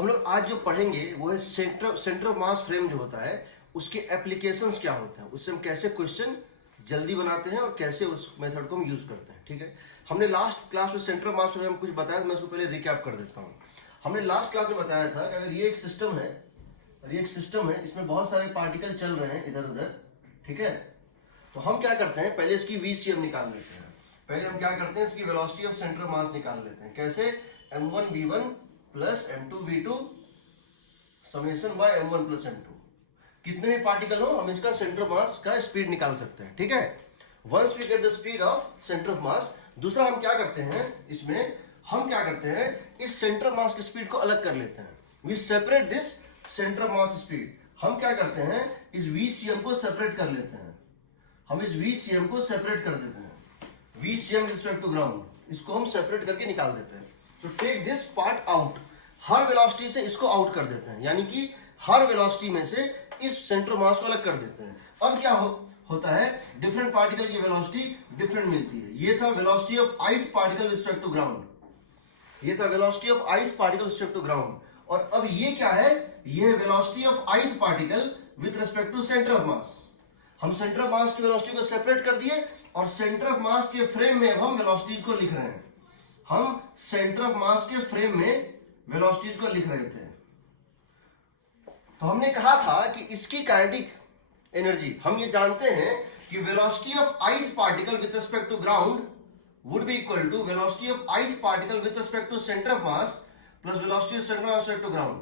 हम लोग आज जो पढ़ेंगे वो है सेंटर ऑफ मास फ्रेम जो होता है उसके एप्लीकेशंस क्या होते हैं, उससे हम कैसे क्वेश्चन जल्दी बनाते हैं और कैसे उस मेथड को हम यूज करते हैं। ठीक है, हमने लास्ट क्लास में सेंटर ऑफ मास फ्रेम कुछ बताया, मैं उसको पहले रिकैप कर देता हूँ। हमने लास्ट क्लास में बताया था कि अगर ये एक सिस्टम है, इसमें बहुत सारे पार्टिकल चल रहे हैं इधर उधर, ठीक है, तो हम क्या करते हैं, पहले इसकी VCM निकाल लेते हैं। पहले हम क्या करते हैं, इसकी वेलोसिटी ऑफ सेंटर ऑफ मास निकाल लेते हैं। कैसे? m1v1 plus m2v2 summation bye m1 plus m2। कितने भी पार्टिकल हो हम इसका सेंटर ऑफ मास का स्पीड निकाल सकते हैं। ठीक है, once we get the speed of centre of mass. दूसरा हम क्या करते हैं, इसमें हम क्या करते हैं, इस सेंटर ऑफ मास की स्पीड को अलग कर लेते हैं। We separate this centre of mass speed. हम क्या करते हैं, इस VCM को सेपरेट कर लेते हैं। हम इस VCM को सेपरेट कर देते हैं। VCM with respect to ground, इसको हम सेपरेट करके निकाल देते हैं। So take this part out, हर वेलोसिटी से इसको आउट कर देते हैं, यानी कि हर वेलोसिटी में से इस सेंटर मास को अलग कर देते हैं। अब क्या होता है, डिफरेंट पार्टिकल की वेलोसिटी डिफरेंट मिलती है। ये था velocity of ith particle with respect to ground, ये था velocity of ith particle with respect to ground. और अब ये क्या है, ये है velocity of ith particle with respect to centre of mass. हम सेंटर ऑफ मास की वेलोसिटी को सेपरेट कर दिए और सेंटर ऑफ मास के फ्रेम में अब हम वेलोसिटीज को लिख रहे हैं। हम सेंटर ऑफ मास के फ्रेम में वेलोसिटीज को लिख रहे थे। तो हमने कहा था कि इसकी काइनेटिक एनर्जी, हम ये जानते हैं कि velocity of ith particle with respect to ground would be equal to velocity of ith particle with respect to centre of mass plus velocity of centre of mass to ground.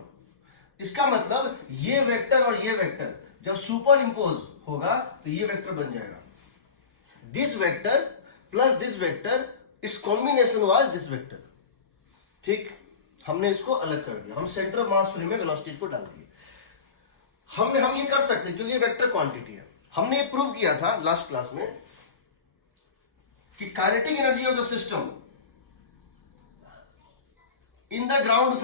इसका मतलब ये vector और ये vector जब super impose होगा तो ये vector बन जाएगा। This vector plus this vector, इस कॉम्बिनेशन वाज दिस वेक्टर। ठीक, हमने इसको अलग कर दिया, हम सेंटर ऑफ मास फ्रेम में वेलोसिटीज को डाल दिए। हम ये कर सकते हैं क्योंकि ये वेक्टर क्वांटिटी है। हमने ये प्रूव किया था लास्ट क्लास में कि kinetic energy of the system in the ground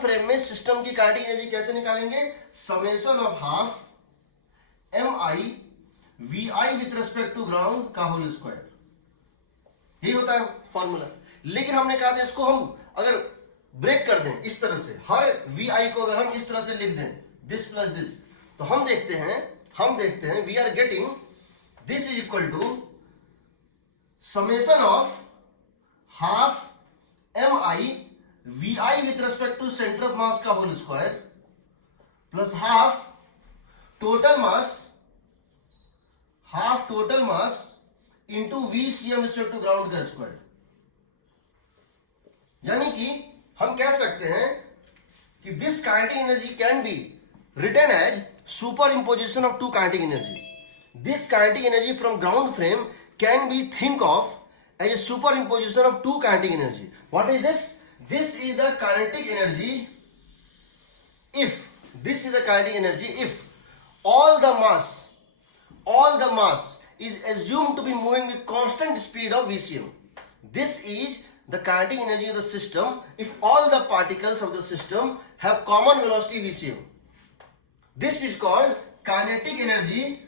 frame में सिस्टम की काइनेटिक एनर्जी कैसे निकालेंगे, summation of half mi vi with respect to ground का होल स्क्वायर। यही होता है फॉर्मूला। लेकिन हमने कहा था इसको हम अगर ब्रेक कर दें इस तरह से, हर vi को अगर हम इस तरह से लिख दें दिस प्लस दिस, तो हम देखते हैं we are getting this is equal to summation of half mi vi with respect to centre of mass का whole square plus half total mass into VCM respect to ground का square. यानी कि हम कह सकते हैं कि this kinetic energy can be written as superimposition of two kinetic energy. This kinetic energy from ground frame can be think of as a superimposition of two kinetic energy. What is this? This is the kinetic energy if all the mass is assumed to be moving with constant speed of VCM. This is the kinetic energy of the system if all the particles of the system have common velocity VCM. This is called kinetic energy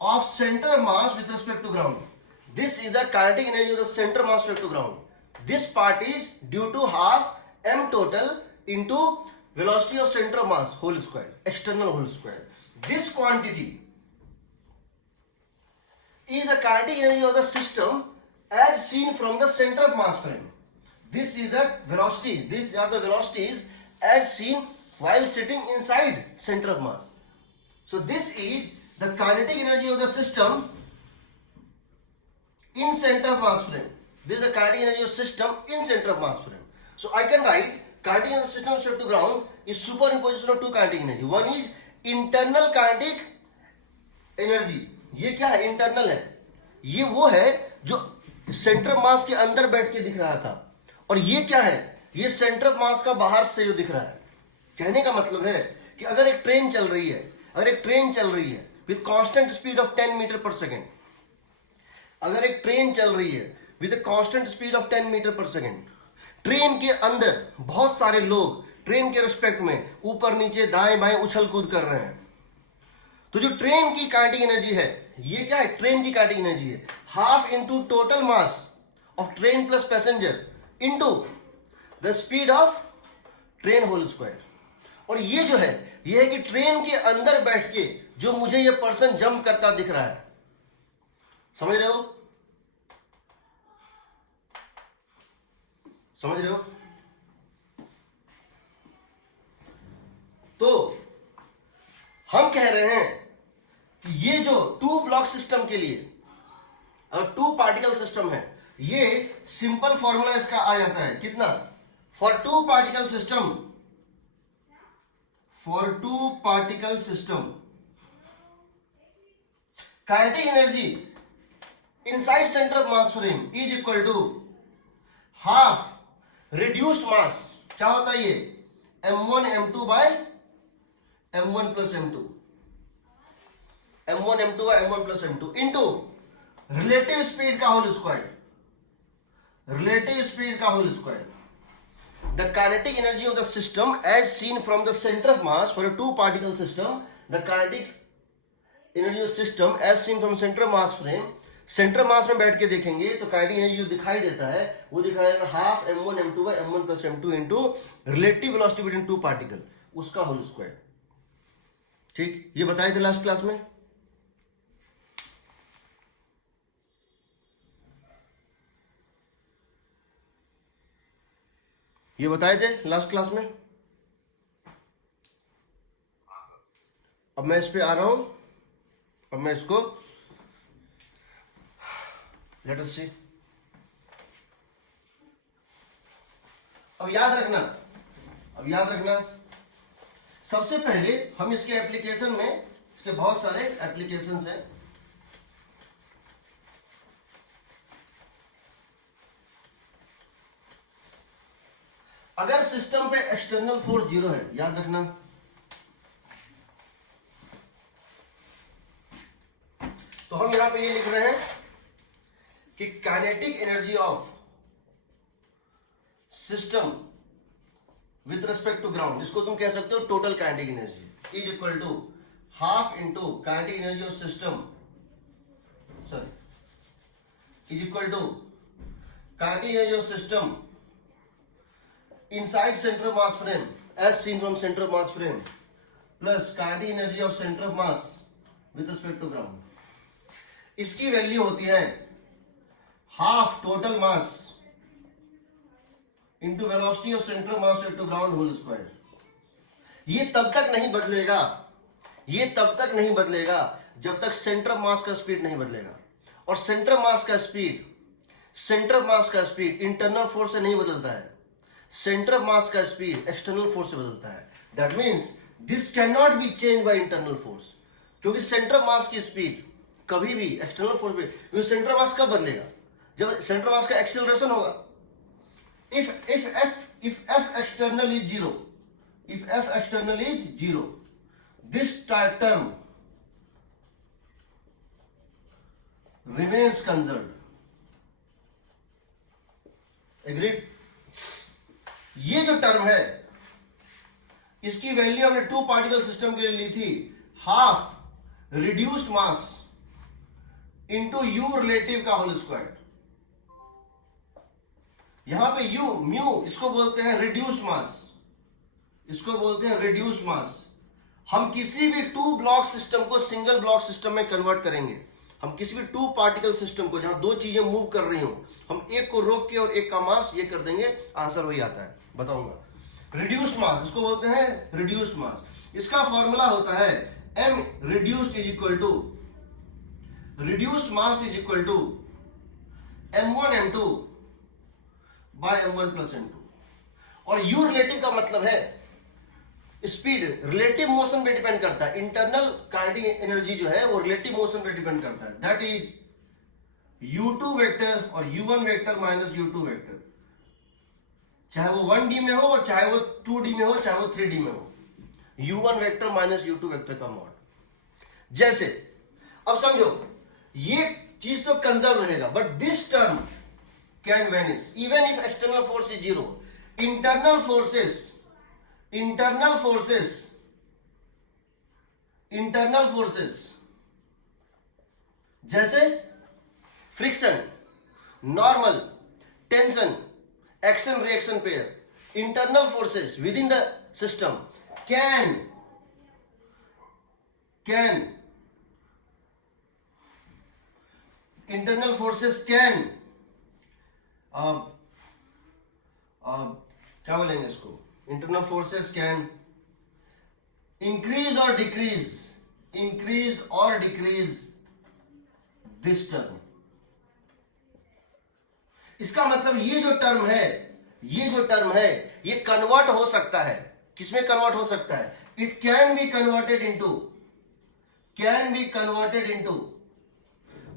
of center mass with respect to ground. This is the kinetic energy of the center mass with respect to ground. This part is due to half m total into velocity of center of mass whole square, external whole square. This quantity is the kinetic energy of the system as seen from the center of mass frame. This is the velocities. These are the velocities as seen while sitting inside center of mass. So this is the kinetic energy of the system in center of mass frame. This is the kinetic energy of system in center of mass frame. So I can write kinetic energy of the system with respect to ground is superimposition of two kinetic energy. One is internal kinetic energy. ये क्या है, internal है। ये वो है जो centre of मास के अंदर बैठ के दिख रहा था, और ये क्या है, ये सेंटर ऑफ मास का बाहर से जो दिख रहा है। कहने का मतलब है कि अगर एक ट्रेन चल रही है with constant speed of 10 metre per second, अगर एक ट्रेन चल रही है with constant speed of 10 metre per second, train के अंदर बहुत सारे लोग ट्रेन के रिस्पेक्ट में ऊपर नीचे दाएं बाएं उछल कूद कर रहे हैं, तो जो ट्रेन की काइनेटिक एनर्जी है, ये क्या है, ट्रेन की काइनेटिक एनर्जी है half into total mass of train plus passenger into the speed of train whole square. और ये जो है ये है कि ट्रेन के अंदर बैठ के जो मुझे ये पर्सन जंप करता दिख रहा है, समझ रहे हो? समझ रहे हो? तो हम कह रहे हैं कि ये जो टू ब्लॉक सिस्टम के लिए और टू पार्टिकल सिस्टम है, ये सिंपल फॉर्मूला इसका आ जाता है कितना? For two particle system, for two particle system kinetic energy inside centre of mass frame is equal to half reduced mass. क्या होता है ये? m1 m2 by m1 plus m2, m1 m2 by m1 plus m2 into relative speed का whole square, relative speed का whole square. The kinetic energy of the system as seen from the center of mass for a two particle system, the kinetic energy of the system as seen from center of mass frame, centre mass में बैठ के देखेंगे तो kinetic energy जो दिखाई देता है वो दिखाई देता है half m1 m2 by m1 plus m2 into relative velocity between two particle, उसका होल स्क्वायर। ठीक, ये बताए थे लास्ट क्लास में। ये बताए थे लास्ट क्लास में। अब मैं इस पे आ रहा हूं, अब मैं इसको लेट अस सी। अब याद रखना, अब याद रखना, सबसे पहले हम इसके एप्लीकेशन में, इसके बहुत सारे एप्लीकेशंस हैं। अगर सिस्टम पे एक्सटर्नल फोर्स जीरो है, याद रखना, तो हम यहां पे ये लिख रहे हैं कि kinetic energy of system with respect to ground, इसको तुम कह सकते हो total kinetic energy, is equal to half into kinetic energy of system, sorry, is equal to kinetic energy of system inside center of mass frame as seen from center of mass frame plus kinetic energy of center of mass with respect to ground। इसकी value होती है half total mass into velocity of centre of mass to ground whole square. ये तब तक नहीं बदलेगा, ये तब तक नहीं बदलेगा जब तक सेंटर ऑफ मास का स्पीड नहीं बदलेगा। और सेंटर ऑफ मास का स्पीड, सेंटर ऑफ मास का स्पीड इंटरनल फोर्स से नहीं बदलता है, सेंटर ऑफ मास का स्पीड एक्सटर्नल फोर्स से बदलता है। That means this can not be change by internal force, क्योंकि सेंटर ऑफ मास की स्पीड कभी भी एक्सटर्नल फोर्स पे, क्योंकि सेंटर ऑफ मास कब बदलेगा? जब सेंटर ऑफ मास का एक्सेलरेशन होगा। if f external is zero, if f external is zero, this term remains conserved। Agreed? ये जो टर्म है इसकी वैल्यू हमने टू पार्टिकल सिस्टम के लिए ली थी, half reduced mass into u relative का होल स्क्वायर। यहां पे यू म्यू इसको बोलते हैं रिड्यूस्ड मास, इसको बोलते हैं रिड्यूस्ड मास। हम किसी भी टू ब्लॉक सिस्टम को सिंगल ब्लॉक सिस्टम में कन्वर्ट करेंगे। हम किसी भी टू पार्टिकल सिस्टम को जहां दो चीजें मूव कर रही हो, हम एक को रोक के और एक का मास ये कर देंगे, आंसर वही आता है। बताऊंगा। रिड्यूस्ड मास इसको बोलते हैं रिड्यूस्ड मास। इसका फॉर्मूला होता है m reduced is equal to, reduced mass is equal to m1 m2 by m1 plus m2। और u रिलेटिव का मतलब है स्पीड, रिलेटिव मोशन पे डिपेंड करता है। इंटरनल काइनेटिक एनर्जी जो है वो रिलेटिव मोशन पे डिपेंड करता है। दैट इज u2 वेक्टर और u1 vector minus u2 vector, चाहे वो 1D में हो और चाहे वो 2D में हो, चाहे वो 3D में हो, u1 vector minus u2 vector का मॉड। जैसे अब समझो ये चीज तो कंजर्व रहेगा, but this term can vanish even if external force is zero. Internal forces, internal forces, internal forces जैसे friction, normal, tension, action reaction pair, internal forces within the system can internal forces can क्या बोलेंगे इसको, internal forces can increase और decrease this term. इसका मतलब ये जो term है ये कन्वर्ट हो सकता है, किसमें कन्वर्ट हो सकता है, it can be converted into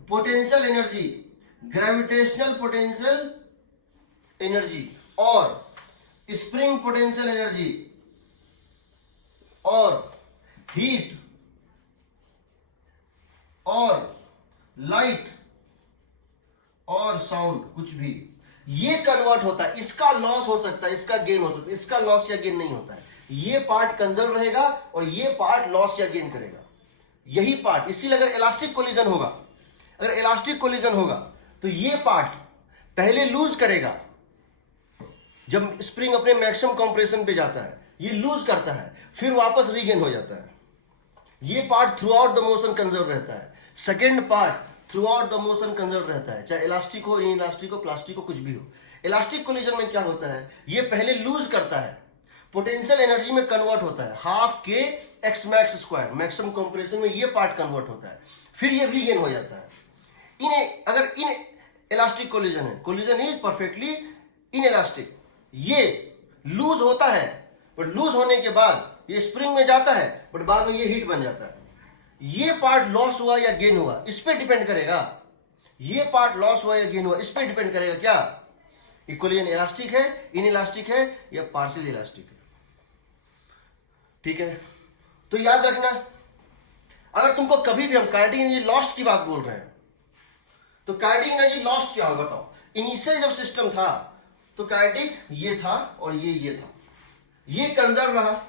potential energy, gravitational potential energy और स्प्रिंग पोटेंशियल एनर्जी और हीट और लाइट और साउंड, कुछ भी ये कन्वर्ट होता है। इसका लॉस हो सकता है, इसका गेन हो सकता है, इसका लॉस या गेन नहीं होता है। ये पार्ट कंजर्व रहेगा और ये पार्ट लॉस या गेन करेगा, यही पार्ट। इसीलिए अगर इलास्टिक कोलिजन होगा तो ये पार्ट पहले लूज करेगा, जब स्प्रिंग अपने मैक्सिमम कंप्रेशन पे जाता है ये लूज करता है, फिर वापस रीगेन हो जाता है। ये part through out the motion conserve रहता है, second part through out the motion conserve रहता है, चाहे इलास्टिक हो, इलास्टिक हो, प्लास्टिक हो, कुछ भी हो। इलास्टिक कोलिजन में क्या होता है, ये पहले लूज करता है, पोटेंशियल एनर्जी में कन्वर्ट होता है, half K X max square, maximum compression में ये पार्ट कन्वर्ट होता है, फिर ये रीगेन हो जाता है। अगर इन इलास्टिक कोलिजन है, collision is perfectly in elastic, ये लूज होता है बट लूज होने के बाद ये स्प्रिंग में जाता है बट बाद में ये हीट बन जाता है। ये पार्ट लॉस हुआ या गेन हुआ इस पे डिपेंड करेगा, ये पार्ट लॉस हुआ या गेन हुआ इस पे डिपेंड करेगा क्या, कोलिजन इलास्टिक है, इन इलास्टिक है या पार्शियल इलास्टिक है। ठीक है, तो याद रखना, अगर तुमको कभी भी हम काइनेटिक एनर्जी लॉस्ट की बात बोल रहे हैं तो काइनेटिक एनर्जी लॉस्ट क्या होगा बताओ। इनिशियल जब सिस्टम था तो काइनेटिक ये था और ये था, ये कंजर्व रहा,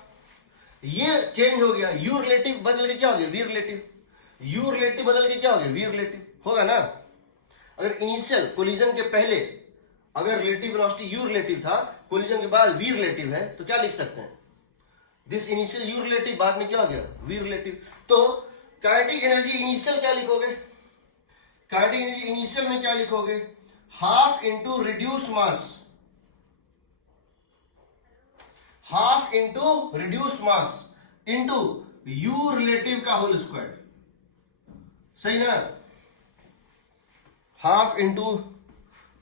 ये चेंज हो गया, यू रिलेटिव बदल के क्या हो गया, वी रिलेटिव, यू रिलेटिव बदल के क्या हो गया, वी रिलेटिव होगा ना। अगर इनिशियल कोलिजन के पहले अगर रिलेटिव वेलोसिटी यू रिलेटिव था, कोलिजन के बाद वी रिलेटिव है, तो क्या लिख सकते हैं, दिस इनिशियल यू रिलेटिव, बाद में क्या हो गया, वी रिलेटिव। तो काइनेटिक एनर्जी इनिशियल क्या लिखोगे, काइनेटिक एनर्जी इनिशियल में क्या लिखोगे, half into reduced mass, half into reduced mass into u relative का होल स्क्वायर, सही ना, half into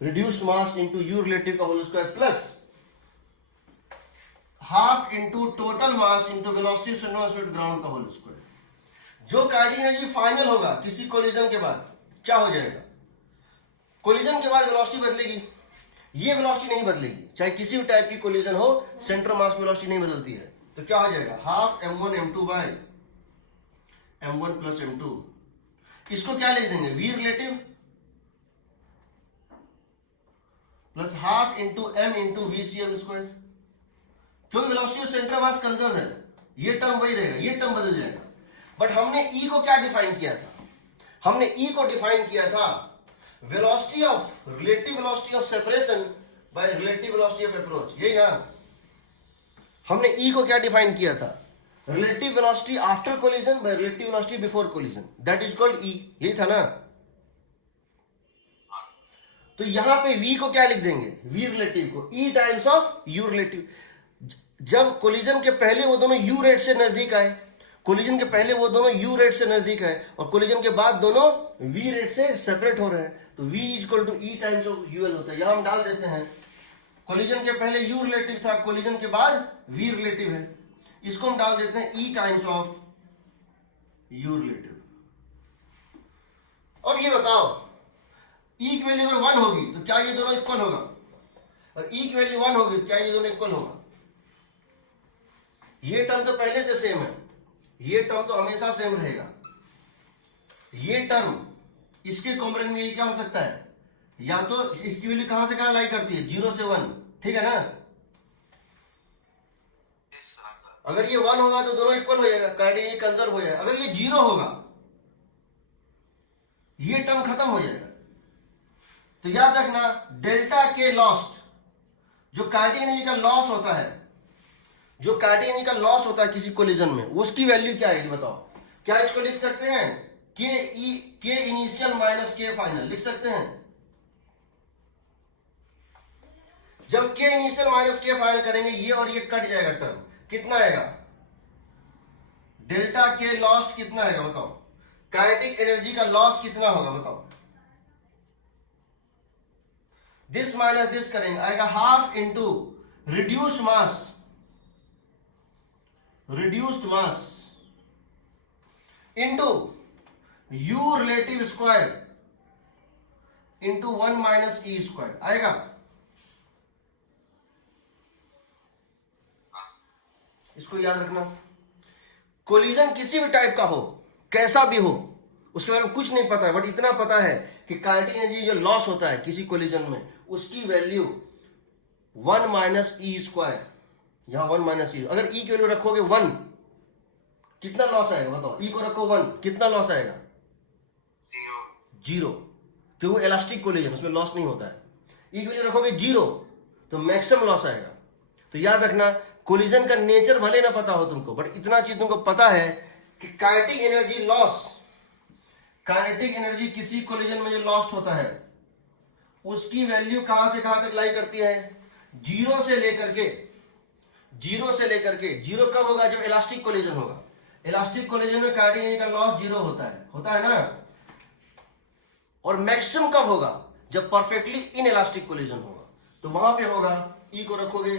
reduced mass into u relative का whole square plus half into total mass into velocity centroid ground का whole square. जो kinetic energy final होगा किसी collision के बाद क्या हो जाएगा, कोलिजन के बाद वेलोसिटी बदलेगी, ये वेलोसिटी नहीं बदलेगी, चाहे किसी भी टाइप की कोलिजन हो, सेंटर मास वेलोसिटी नहीं बदलती है। तो क्या हो जाएगा, half m1 m2 by m1 plus m2, इसको क्या लिख देंगे, V relative plus half into m into V C M square, क्योंकि वेलोसिटी में सेंटर मास कंजर्व है, ये टर्म वही रहेगा, ये टर्म बदल जाएगा। बट हमने E को क्या डिफाइन किया था, हमने E को डिफाइन किया था velocity of relative velocity of separation by relative velocity of approach, यही ना। हमने E को क्या डिफाइन किया था, relative velocity after collision by relative velocity before collision, that is called E, यही था ना। तो यहां पे V को क्या लिख देंगे, V रिलेटिव को E times of U relative. जब कोलिजन के पहले वो दोनों U रेट से नजदीक आए, कोलिजन के पहले वो दोनों U रेट से नजदीक है और कोलिजन के बाद दोनों V रेट से सेपरेट हो रहे हैं, तो V is equal to E times of UL होता है। यहां हम डाल देते हैं, कोलिजन के पहले U रिलेटिव था, कोलिजन के बाद V रिलेटिव है, इसको हम डाल देते हैं E times of U relative. अब ये बताओ E की वैल्यू अगर 1 होगी तो क्या ये दोनों इक्वल होगा, और E की वैल्यू 1 होगी तो क्या ये दोनों इक्वल होगा। ये टर्म तो पहले से सेम है, ये टर्म तो हमेशा सेम रहेगा, ये टर्म इसके कॉम्पोनेंट में ये क्या हो सकता है, या तो इसकी वैल्यू कहां से कहां लाई करती है, 0 से 1, ठीक है ना। अगर ये 1 होगा तो दोनों इक्वल हो जाएगा, काइनेटिक एनर्जी कंजर्व हो जाएगा। अगर ये 0 होगा ये टर्म खत्म हो जाएगा। तो याद रखना, डेल्टा के लॉस्ट जो काइनेटिक एनर्जी का लॉस होता है, जो काइनेटिक एनर्जी का लॉस होता है किसी कोलिजन में, उसकी वैल्यू क्या आएगी बताओ? क्या इसको लिख सकते हैं? के इनिशियल माइनस के फाइनल लिख सकते हैं। जब के इनिशियल माइनस के फाइनल करेंगे ये और ये कट जाएगा टर्म, कितना आएगा? डेल्टा के लॉस्ट कितना आएगा बताओ? काइनेटिक एनर्जी का लॉस कितना होगा बताओ? दिस माइनस दिस करेंगे, आएगा half into reduced mass into u relative square into 1 minus E square आएगा। इसको याद रखना, कोलिजन किसी भी टाइप का हो, कैसा भी हो, उसके बारे में कुछ नहीं पता है, बट इतना पता है कि काइनेटिक एनर्जी जो लॉस होता है किसी कोलिजन में, उसकी वैल्यू 1 माइनस ई स्क्वायर, यहां 1 माइनस ई, अगर ई की वैल्यू रखोगे 1, कितना लॉस आएगा बताओ? ई को रखो 1, कितना लॉस आएगा? 0, क्योंकि वो इलास्टिक कोलिजन, उसमें लॉस नहीं होता है। ई की वैल्यू रखोगे 0 तो मैक्सिमम लॉस आएगा। तो याद रखना, कोलिजन का नेचर भले ना पता हो तुमको, बट इतना चीज तुमको पता है कि kinetic energy loss, kinetic energy किसी कोलिजन में जो लॉस्ट होता है उसकी वैल्यू कहां से कहां तक लाई करती है? 0 से लेकर के 0 कब होगा? जब इलास्टिक कोलिजन होगा। इलास्टिक कोलिजन में काइनेटिक एनर्जी का लॉस 0 होता है ना। और मैक्सिमम कब होगा? जब परफेक्टली इन इलास्टिक कोलिजन होगा, तो वहां पे होगा, ई को रखोगे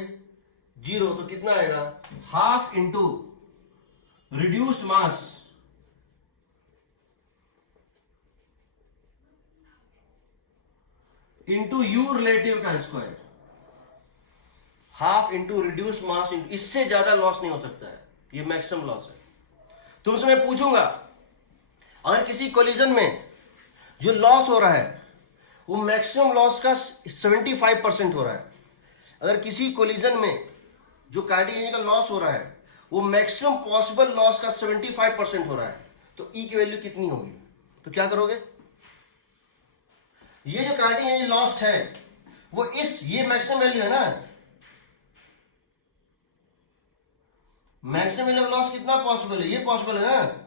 0 तो कितना आएगा? Half into reduced mass into u relative का स्क्वायर, हाफ इंटू रिड्यूस्ड मास, इससे ज्यादा लॉस नहीं हो सकता है, ये मैक्सिमम लॉस है। तुमसे मैं पूछूंगा, अगर किसी कोलिजन में जो लॉस हो रहा है वो मैक्सिमम लॉस का 75% हो रहा है, अगर किसी कोलिजन में जो काइनेटिक एनर्जी का लॉस हो रहा है वो मैक्सिमम पॉसिबल लॉस का 75% हो रहा है, तो ई की वैल्यू कितनी होगी? तो क्या करोगे? ये जो काइनेटिक एनर्जी लॉस्ट है वो ये मैक्सिमम वैल्यू है ना, मैक्सिमम वैल्यू ऑफ लॉस कितना पॉसिबल है? ये पॉसिबल है ना।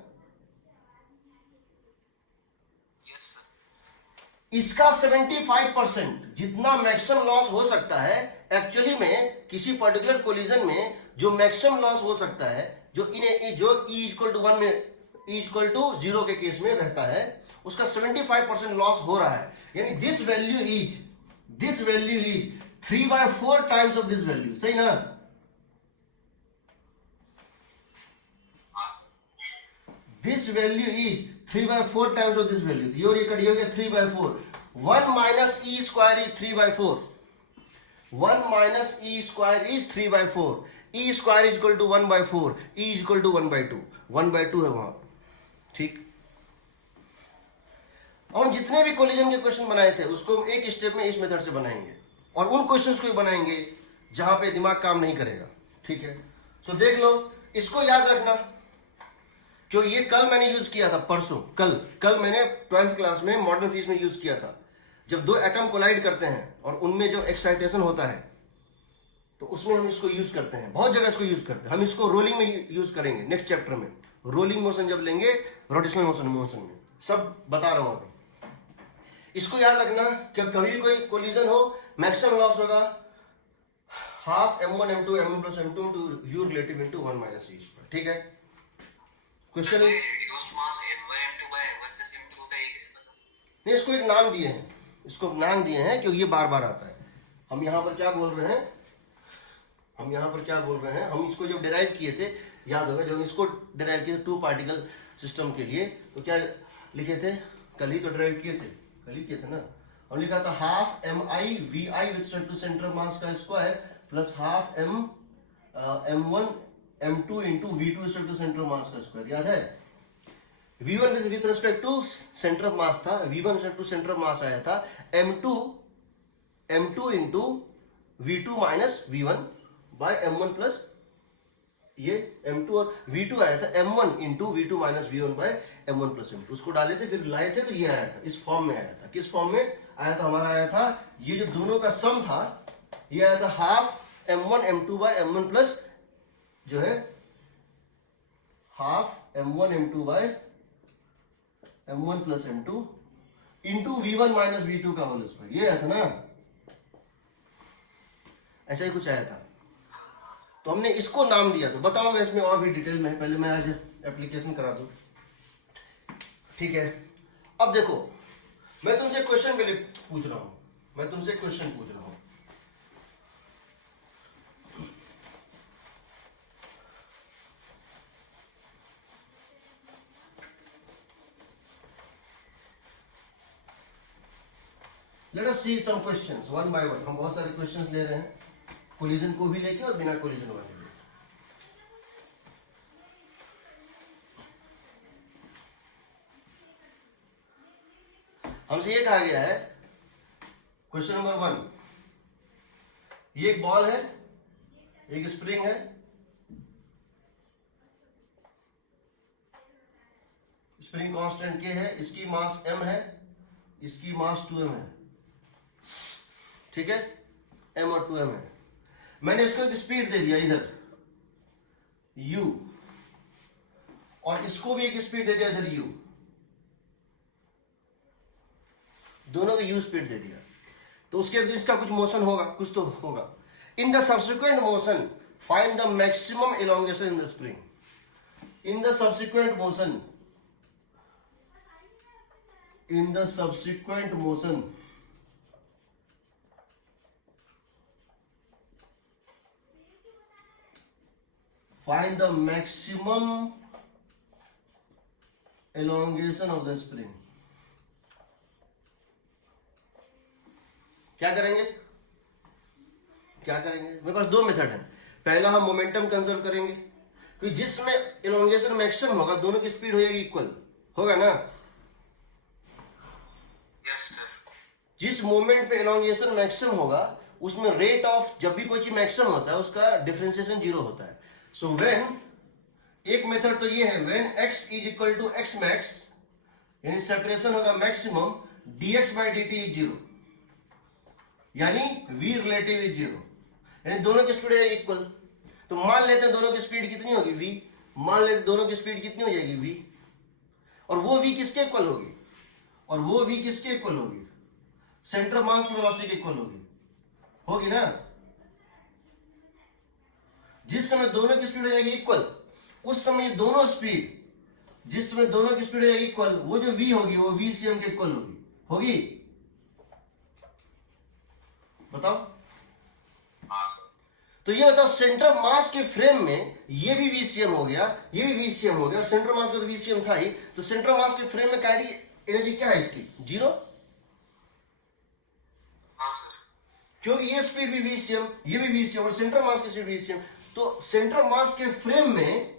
इसका 75% जितना मैक्सिमम लॉस हो सकता है, एक्चुअली में किसी पर्टिकुलर कोलिजन में जो मैक्सिमम लॉस हो सकता है, जो ई इक्वल टू 1 में, ई इक्वल टू 0 के केस में रहता है, उसका 75% लॉस हो रहा है। यानी this value is 3/4 times of this value, सही ना? This value is 3/4 times of this value. ये हो गया 3/4। 1 minus E square is 3/4। 1 minus E square is 3/4। E square is equal to 1/4। E is equal to 1/2। 1/2 है वहां, ठीक। हम जितने भी कोलिजन के क्वेश्चन बनाए थे उसको हम एक स्टेप में इस मेथड से बनाएंगे, और उन क्वेश्चंस को भी बनाएंगे जहां पे दिमाग काम नहीं करेगा, ठीक है। सो देख लो, इसको याद रखना, क्योंकि ये कल मैंने यूज किया था, परसों कल मैंने 12th क्लास में मॉडर्न फिजिक्स में यूज किया था। जब दो एटम कोलाइड करते हैं और उनमें जो एक्साइटेशन होता है तो उसमें हम इसको यूज करते हैं, बहुत जगह इसको यूज करते हैं। हम इसको रोलिंग में यूज करेंगे नेक्स्ट चैप्टर में, रोलिंग मोशन जब लेंगे, रोटेशनल मोशन में, सब बता रहा हूं अभी। इसको याद रखना कि कभी कोई कोलिजन हो, मैक्सिमम लॉस होगा half m1 m2 m1 plus m2 into u relative into 1 minus e square, ठीक है। क्वेश्चन नहीं, इसको एक नाम दिए हैं, इसको नाम दिए हैं क्योंकि ये बार बार आता है। हम यहाँ पर क्या बोल रहे हैं, हम इसको जब डिराइव किए थे, याद होगा, जब इसको डिराइव किए थे 2 पार्टिकल सिस्टम के लिए, तो क्या लिखे थे? कल ही तो डिराइव किए थे ना। हम लिखा था half mi vi with respect to centre of mass का square plus half m1 m2 into v2 with respect to centre of mass का स्क्वायर, याद है? v1 with respect to centre of mass था, v1 with respect to centre of mass आया था m2 into v2 minus v1 bye m1 plus ये m2, और v2 आया था m1 into v2 minus v1 bye m1 plus m2। उसको डाले थे, फिर लाए थे, तो ये आया था, इस फॉर्म में आया था। किस फॉर्म में आया था? हमारा आया था, ये जो दोनों का सम था, ये आया था half m1 m2 by m1 plus जो है half m1 m2 by m1 plus m2 into v1 minus v2 का होल स्क्वायर, ये आया था ना, ऐसा ही कुछ आया था। तो हमने इसको नाम दिया, तो बताऊंगा इसमें और भी डिटेल में, पहले मैं आज एप्लीकेशन करा दूं, ठीक है। अब देखो मैं तुमसे क्वेश्चन पहले पूछ रहा हूं, मैं तुमसे क्वेश्चन पूछ रहा हूं, let us see some questions one by one. हम बहुत सारे क्वेश्चंस ले रहे हैं, कोलिजन को भी लेके और बिना कोलिजन वाले भी। हमसे ये कहा गया है क्वेश्चन नंबर 1, ये एक बॉल है, एक स्प्रिंग है, स्प्रिंग कांस्टेंट के है, इसकी मास m है, इसकी मास 2m है, ठीक है, m और 2m है। मैंने इसको एक स्पीड दे दिया इधर u, और इसको भी एक स्पीड दे दिया इधर u, दोनों को u स्पीड दे दिया, तो उसके बाद इसका कुछ मोशन होगा, कुछ तो होगा। In the subsequent motion find the maximum elongation in the spring, in the subsequent motion, in the subsequent motion find the maximum elongation of the spring। क्या करेंगे, क्या करेंगे, मेरे पास दो मेथड है। पहला हम मोमेंटम कंजर्व करेंगे, क्योंकि जिसमें एलोंगेशन मैक्सिमम होगा दोनों की स्पीड हो जाएगी इक्वल, होगा ना। Yes sir. जिस मोमेंट पे एलोंगेशन मैक्सिमम होगा उसमें रेट ऑफ, जब भी कोई चीज मैक्सिमम होता है उसका डिफरेंशिएशन जीरो होता है। सो व्हेन, एक मेथड तो ये है, when x is equal to x max, यानी सेपरेशन होगा maximum, dx by dt is zero, यानी v रिलेटिव इज जीरो, यानी दोनों की स्पीड है इक्वल। तो मान लेते हैं दोनों की स्पीड कितनी होगी v, मान लेते दोनों की स्पीड कितनी हो जाएगी v, और वो v किसके इक्वल होगी, और वो v किसके इक्वल होगी, सेंटर मास की वेलोसिटी के इक्वल होगी, होगी ना। जिस समय दोनों की स्पीड हो जाएगी इक्वल, उस समय दोनों स्पीड, जिस समय दोनों की स्पीड हो जाएगी इक्वल, वो जो v होगी वो vcm के इक्वल होगी, होगी, बताओ। तो ये बताओ सेंटर मास के फ्रेम में ये भी vcm हो गया, ये भी vcm हो गया, और सेंटर मास का तो vcm था ही, तो सेंटर मास के फ्रेम में काइनेटिक एनर्जी क्या है इसकी, जीरो, क्योंकि ये स्पीड भी vcm, ये भी vcm, और सेंटर मास की स्पीड vcm। तो सेंटर मास के फ्रेम में,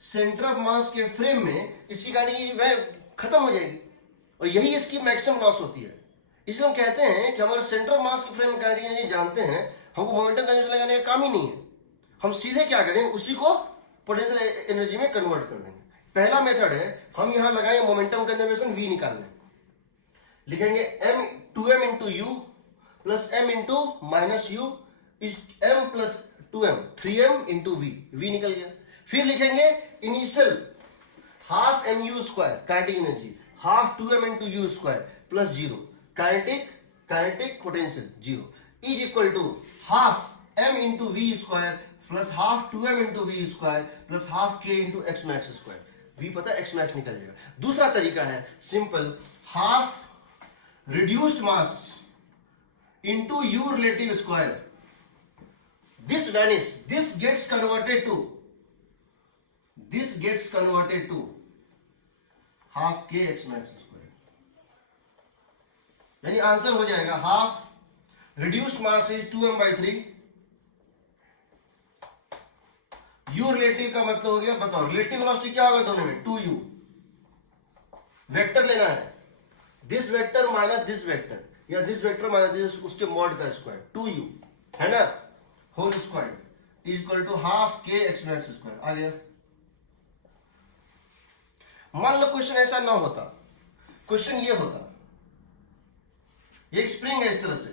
सेंटर मास के फ्रेम में इसकी काइनेटिक वह खत्म हो जाएगी, और यही इसकी मैक्सिमम लॉस होती है। इसलिए हम कहते हैं कि हमारे सेंटर मास के फ्रेम में काइनेटिक एनर्जी जानते हैं, हमको मोमेंटम कंजर्वेशन लगाने का काम ही नहीं है, हम सीधे क्या करें, उसी को पोटेंशियल एनर्जी में कन्वर्ट कर देंगे। पहला मेथड है, हम यहां लगाएंगे मोमेंटम कंजर्वेशन v निकालने, लिखेंगे m 2m into U plus m into minus U is m plus 2m 3m into v निकल गया। फिर लिखेंगे initial half M U square kinetic energy, half 2m into U square plus zero, kinetic potential zero, is equal to half m into V square plus half 2m into V square plus half k into X max square. v पता है x max निकल जाएगा। दूसरा तरीका है simple, half reduced mass into u relative square, this vanish, this gets converted to half k x max square, यानी answer हो जाएगा half reduced mass is 2m by 3, u relative का मतलब हो गया, बताओ रिलेटिव वेलोसिटी क्या होगा दोनों में, 2u, वेक्टर लेना है, this vector minus this vector, या दिस वेक्टर माइनस उसके मॉड का स्क्वायर, 2u है ना, whole square is equal to half k x max square. आ गया। मान लो क्वेश्चन ऐसा ना होता, क्वेश्चन ये होता, ये एक स्प्रिंग है इस तरह से,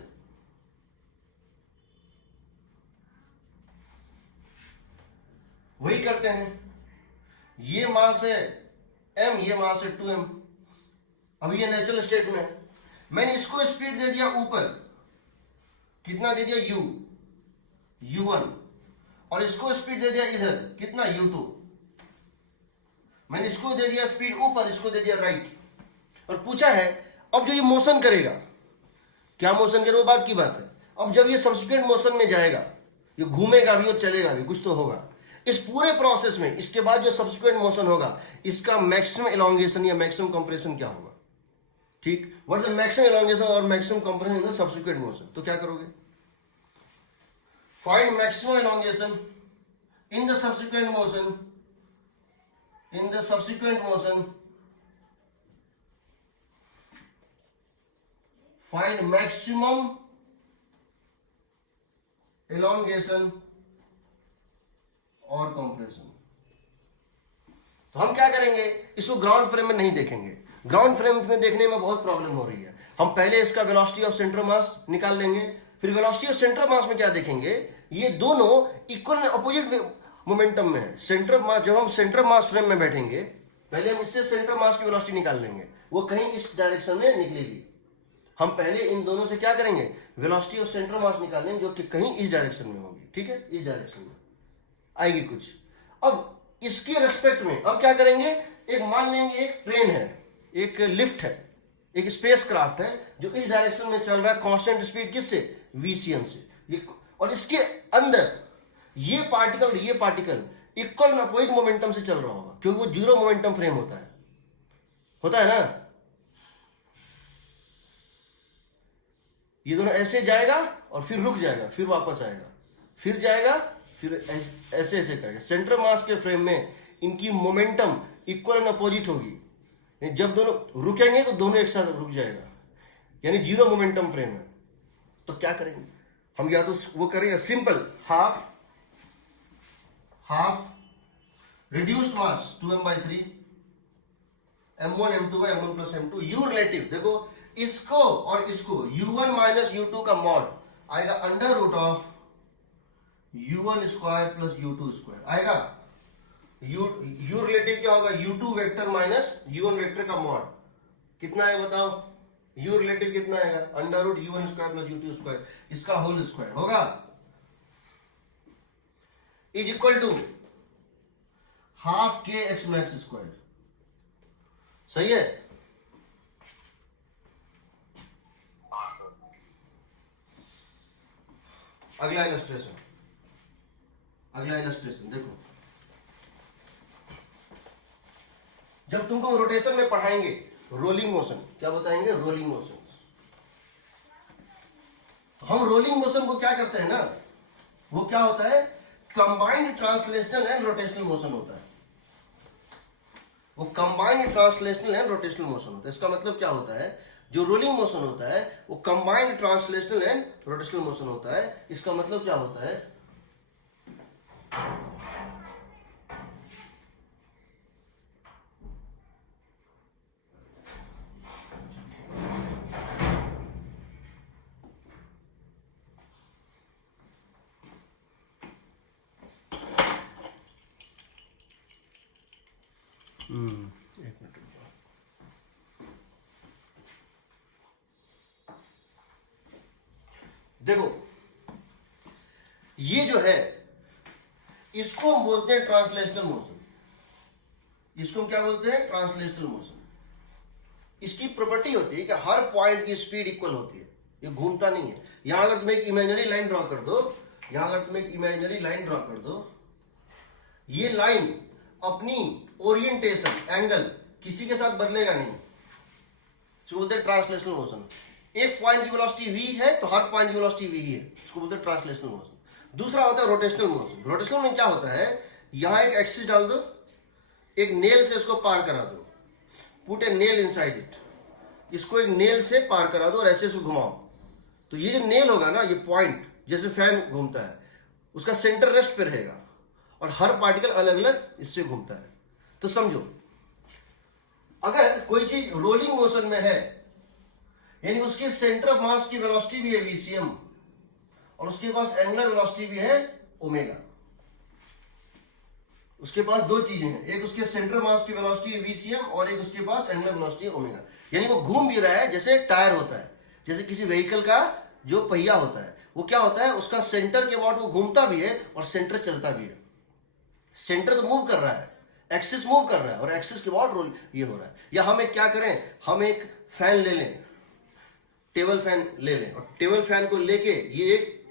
वही करते हैं। ये मास है m, ये मास है 2m। अब ये नेचुरल स्टेट में है, मैंने इसको स्पीड दे दिया ऊपर, कितना दे दिया u, u1, और इसको स्पीड दे दिया इधर, कितना u2। मैंने इसको दे दिया स्पीड ऊपर, इसको दे दिया राइट, और पूछा है अब जो ये मोशन करेगा, क्या मोशन करे वो बात की बात है। अब जब ये सब्सिक्वेंट मोशन में जाएगा, ये घूमेगा भी और चलेगा भी, कुछ तो होगा इस पूरे प्रोसेस में। इसके बाद जो सब्सिक्वेंट मोशन होगा, इसका मैक्सिमम एलोंगेशन या मैक्सिमम कंप्रेशन क्या होगा, ठीक। व्हाट द मैक्सिमम एलोंगेशन और maximum compression in the subsequent motion. तो क्या करोगे, find maximum elongation in the subsequent motion, in the subsequent motion, find maximum elongation और कंप्रेशन। तो हम क्या करेंगे, इसको ग्राउंड फ्रेम में नहीं देखेंगे, ग्राउंड फ्रेम में देखने में बहुत प्रॉब्लम हो रही है। हम पहले इसका वेलोसिटी ऑफ सेंटर मास निकाल लेंगे, फिर वेलोसिटी ऑफ सेंटर मास में क्या देखेंगे, ये दोनों इक्वल अपोजिट मोमेंटम में है। सेंटर मास, जब हम सेंटर मास फ्रेम में बैठेंगे, पहले हम इससे सेंटर मास की वेलोसिटी निकाल लेंगे, वो कहीं इस डायरेक्शन में निकलेगी। हम पहले इन दोनों से क्या करेंगे, वेलोसिटी ऑफ सेंटर मास निकालेंगे, जो कि कहीं इस डायरेक्शन में होगी, ठीक है, इस डायरेक्शन में आएगी कुछ। अब इसके रेस्पेक्ट में अब क्या करेंगे, एक मान लेंगे एक प्लेन है, एक लिफ्ट है, एक स्पेस क्राफ्ट है जो इस डायरेक्शन में चल रहा है कांस्टेंट स्पीड, किससे, वीसीएम से। ये, और इसके अंदर ये पार्टिकल इक्वल अपोजिट मोमेंटम से चल रहा होगा, क्योंकि वो जीरो मोमेंटम फ्रेम होता है ना। ये दोनों ऐसे जाएगा और फिर रुक जाएगा, फिर वापस आएगा, फिर जाएगा, फिर ऐसे ऐसे करेगा। सेंटर मास के फ्रेम में इनकी मोमेंटम इक्वल एंड अपोजिट होगी। जब दोनों रुकेंगे तो दोनों एक साथ रुक जाएगा, यानी जीरो मोमेंटम फ्रेम है। तो क्या करेंगे हम, या तो वो करेंगे simple half reduced mass 2m/3 m1 m2 by m1 plus m2 u relative. देखो इसको और इसको u1 माइनस u2 का मॉड आएगा under root of u1 square plus u2 square आएगा। u रिलेटिव क्या होगा, u2 vector minus u1 vector का मॉड, कितना है बताओ, u रिलेटिव कितना आएगा, under root u1 square plus u2 square, इसका होल स्क्वायर होगा, is equal to half K X max square. सही है। अगला इलस्ट्रेशन देखो, जब तुमको रोटेशन में पढ़ाएंगे रोलिंग मोशन, क्या बताएंगे, रोलिंग मोशन। तो हम रोलिंग मोशन को क्या करते हैं ना, वो क्या होता है, combined translational and rotational motion होता है। वो combined translational and rotational motion होता है। इसका मतलब क्या होता है, जो रोलिंग मोशन होता है वो combined translational and rotational motion होता है। इसका मतलब क्या होता है, एक मिनट, देखो ये जो है इसको हम बोलते हैं ट्रांसलेशनल मोशन। इसको हम क्या बोलते हैं, ट्रांसलेशनल मोशन। इसकी प्रॉपर्टी होती है कि हर पॉइंट की स्पीड इक्वल होती है, ये घूमता नहीं है। यहां अगर तुम एक इमेजिनरी लाइन ड्रॉ कर दो, ये लाइन अपनी ओरिएंटेशन एंगल किसी के साथ बदलेगा नहीं, इसको बोलते हैं ट्रांसलेशनल मोशन। एक पॉइंट की वेलोसिटी v है तो हर पॉइंट की वेलोसिटी v ही है, इसको बोलते हैं ट्रांसलेशनल मोशन। दूसरा होता है रोटेशनल मोशन। रोटेशनल में क्या होता है, यहां एक एक्सिस डाल दो, एक नेल से इसको पार करा दो, put A nail inside it, इसको एक नेल से पार करा दो और ऐसे इसको घुमाओ, तो ये जो नेल होगा ना, ये पॉइंट जैसे फैन घूमता है उसका सेंटर रेस्ट पे रहेगा और हर पार्टिकल अलग अलग इससे घूमता है। तो समझो अगर कोई चीज रोलिंग मोशन में है, यानी उसके सेंटर ऑफ मास की वेलोसिटी भी है वीसीएम और उसके पास एंगुलर वेलोसिटी भी है ओमेगा। उसके पास दो चीजें हैं, एक उसके सेंटर मास की वेलोसिटी वीसीएम और एक उसके पास एंगुलर वेलोसिटी ओमेगा। यानी वो घूम भी रहा है जैसे एक टायर होता है, जैसे किसी व्हीकल का जो पहिया होता है, वो क्या होता है, उसका सेंटर के अबाउट वो घूमता भी है और सेंटर चलता भी है। सेंटर तो मूव कर रहा है, एक्सिस मूव कर रहा है और एक्सिस के अबाउट रोल ये हो रहा है। या हम एक क्या करें, हम एक फैन ले लें, टेबल फैन ले लें, और टेबल फैन को लेके, ये एक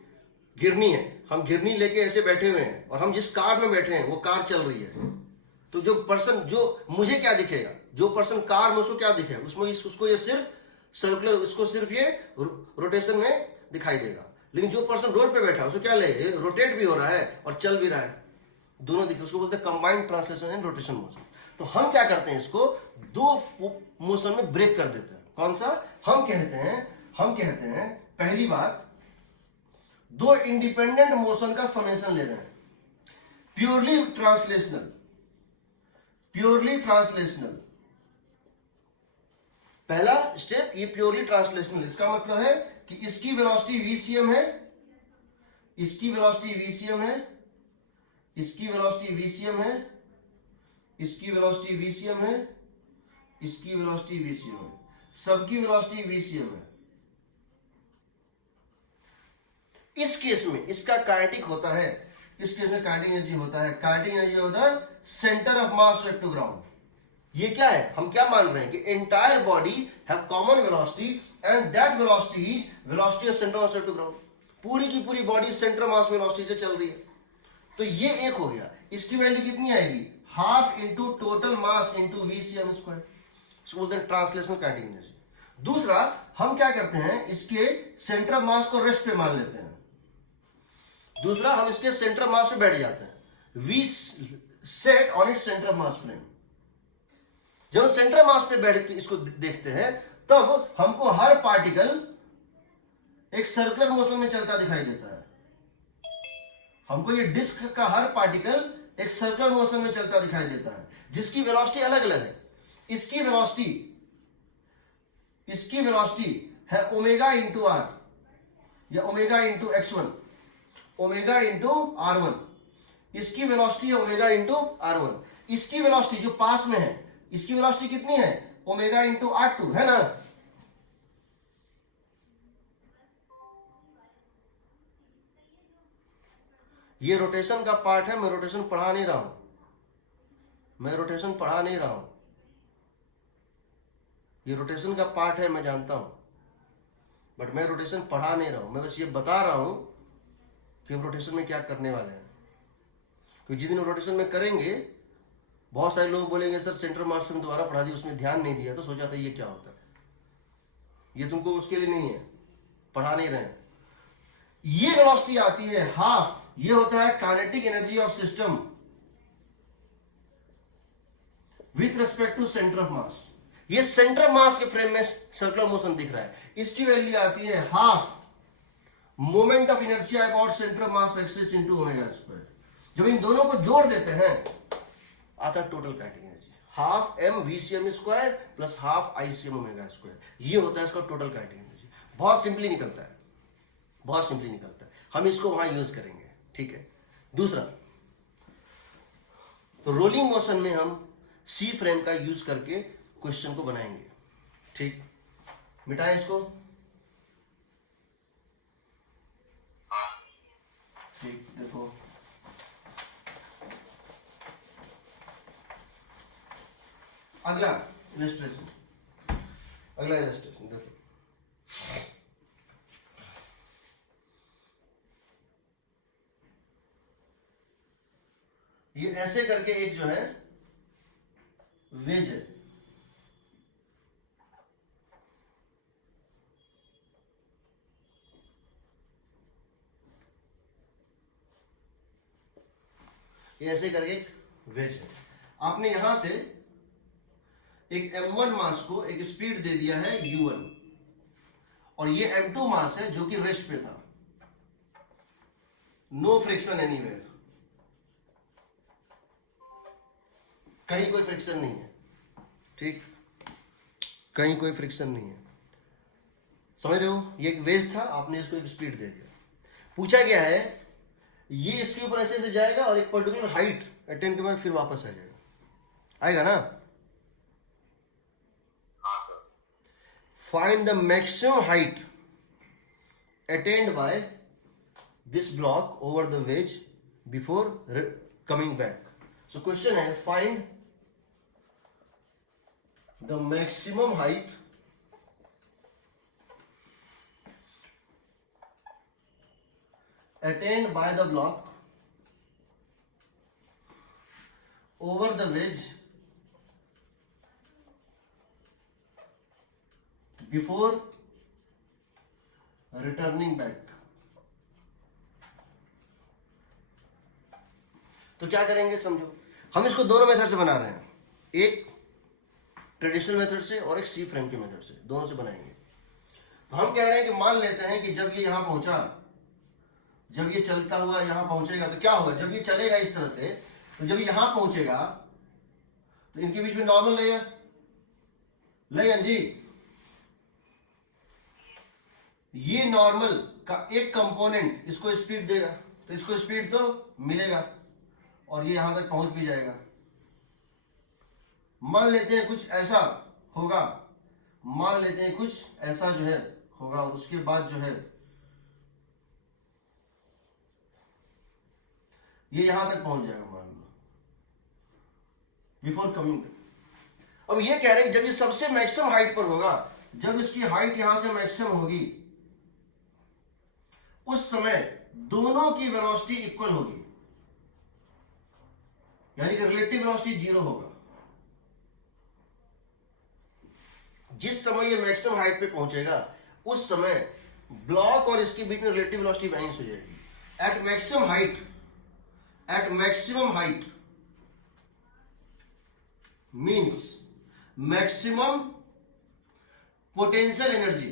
गिरनी है, हम गिरनी लेके ऐसे बैठे हुए हैं और हम जिस कार में बैठे हैं वो कार चल रही है। तो जो पर्सन, जो मुझे क्या दिखेगा, जो पर्सन कार में उसको क्या दिखेगा, उसमें उसको ये सिर्फ सर्कुलर, उसको सिर्फ ये रोटेशन में दिखाई देगा। लेकिन जो पर्सन रोड पे बैठा है उसको क्या लगे, रोटेट भी हो रहा है और चल भी रहा है, दोनों दिखे, उसको बोलते हैं combined translation and rotation motion. तो हम क्या करते हैं, इसको दो मोशन में ब्रेक कर देते हैं। कौन सा, हम कहते हैं पहली बात, दो इंडिपेंडेंट मोशन का समेशन ले रहे हैं, प्योरली ट्रांसलेशनल। पहला स्टेप ये प्योरली ट्रांसलेशनल, इसका मतलब है कि इसकी वेलोसिटी वीसीएम है, इसकी वेलोसिटी वीसीएम है, इसकी वेलोसिटी वीसीएम है, इसकी वेलोसिटी वीसीएम है, इसकी वेलोसिटी वीसीएम है, सबकी वेलोसिटी वीसीएम है। इस केस में इसका काइनेटिक होता है, इस केस में काइनेटिक एनर्जी होता है, काइनेटिक एनर्जी होता है centre of mass vector to ground. ये क्या है, हम क्या मान रहे हैं कि entire body have common velocity and that velocity is velocity of centre of mass to ground. पूरी की पूरी बॉडी सेंटर मास वेलोसिटी से चल रही है। तो ये एक हो गया, इसकी वैल्यू कितनी आएगी, half into total mass into VCM square, इसको बोलते हैं ट्रांसलेशनल काइनेटिक एनर्जी। दूसरा, हम क्या करते हैं, इसके सेंटर ऑफ मास को रेस्ट पे मान लेते हैं। दूसरा, हम इसके सेंटर ऑफ मास पे बैठ जाते हैं, we set on its centre of mass frame. जब सेंटर ऑफ मास पे बैठ के इसको देखते हैं, तब हमको हर पार्टिकल एक सर्कुलर मोशन में चलता दिखाई देता है। हमको ये डिस्क का हर पार्टिकल एक सर्कुलर मोशन में चलता दिखाई देता है, जिसकी वेलोसिटी अलग अलग है। इसकी वेलोसिटी है ओमेगा इंटू आर या omega into x1, omega into r1। इसकी वेलोसिटी है ओमेगा इंटू r1। इसकी वेलोसिटी जो पास में है, इसकी वेलोसिटी कितनी है, ओमेगा इंटू r2, है ना। ये रोटेशन का पार्ट है, मैं रोटेशन पढ़ा नहीं रहा हूं, ये रोटेशन का पार्ट है, मैं जानता हूं, बट मैं रोटेशन पढ़ा नहीं रहा हूं। मैं बस ये बता रहा हूं कि हम रोटेशन में क्या करने वाले हैं। क्योंकि जिस दिन रोटेशन में करेंगे, बहुत सारे लोग बोलेंगे सर सेंटर मास फ्रेम दोबारा पढ़ा दिया, उसमें ध्यान नहीं दिया, तो सोचा था ये क्या होता है। ये तुमको उसके लिए नहीं है, पढ़ा नहीं रहे हैं। ये वेलोसिटी आती है हाफ, ये होता है kinetic energy of system with respect to centre of mass. ये सेंटर ऑफ मास के फ्रेम में सर्कुलर मोशन दिख रहा है, इसकी वैल्यू आती है half moment of inertia about centre of mass axis into omega square. जब इन दोनों को जोड़ देते हैं, आता है total kinetic energy, half M VCM square plus half ICM omega square. ये होता है इसका टोटल काइनेटिक एनर्जी। बहुत सिंपली निकलता है, बहुत सिंपली निकलता है। हम इसको वहां यूज करेंगे, ठीक है। दूसरा, तो रोलिंग मोशन में हम सी फ्रेम का यूज करके क्वेश्चन को बनाएंगे, ठीक। मिटाएं इसको, ठीक। देखो अगला इलस्ट्रेशन देखो, ये ऐसे करके एक जो है वेज है, ये ऐसे करके एक वेज है। आपने यहां से एक m1 मास को एक स्पीड दे दिया है u1, और ये m2 मास है जो कि रेस्ट पे था, नो फ्रिक्शन एनीवेयर, कहीं कोई फ्रिक्शन नहीं है, ठीक, कहीं कोई फ्रिक्शन नहीं है। समझ रहे हो, ये एक वेज था, आपने इसको एक स्पीड दे दिया। पूछा गया है ये इसके ऊपर ऐसे ऐसे जाएगा और एक पर्टिकुलर हाइट अटेन के बाद फिर वापस आ जाएगा, आएगा ना। हाँ sir. Find the maximum height attained by this block over the wedge before coming back. So question है find the maximum height attained by the block over the wedge before returning back। तो क्या करेंगे समझो, हम इसको दोनों method से बना रहे हैं, एक ट्रेडिशनल मेथड से और एक सी फ्रेम के मेथड से, दोनों से बनाएंगे। तो हम कह रहे हैं कि मान लेते हैं कि जब ये यहां पहुंचा, जब ये चलता हुआ यहां पहुंचेगा तो क्या होगा, जब ये चलेगा इस तरह से, तो जब यहां पहुंचेगा तो इनके बीच में नॉर्मल लगेगा, लगेगा जी। ये नॉर्मल का एक कंपोनेंट इसको स्पीड देगा, तो इसको स्पीड तो मिलेगा और ये यहां तक पहुंच भी जाएगा। मान लेते हैं कुछ ऐसा होगा, मान लेते हैं कुछ ऐसा जो है होगा, और उसके बाद जो है ये यहां तक पहुंच जाएगा मान लो बिफोर कमिंग। अब ये कह रहे हैं कि जब ये सबसे मैक्सिमम हाइट पर होगा, जब इसकी हाइट यहां से मैक्सिमम होगी, उस समय दोनों की वेलोसिटी इक्वल होगी, यानी कि रिलेटिव वेलोसिटी 0 होगा। जिस समय ये मैक्सिमम हाइट पे पहुंचेगा उस समय ब्लॉक और इसके बीच में रिलेटिव वेलोसिटी वैनिश हो जाएगी। At maximum height means maximum potential energy,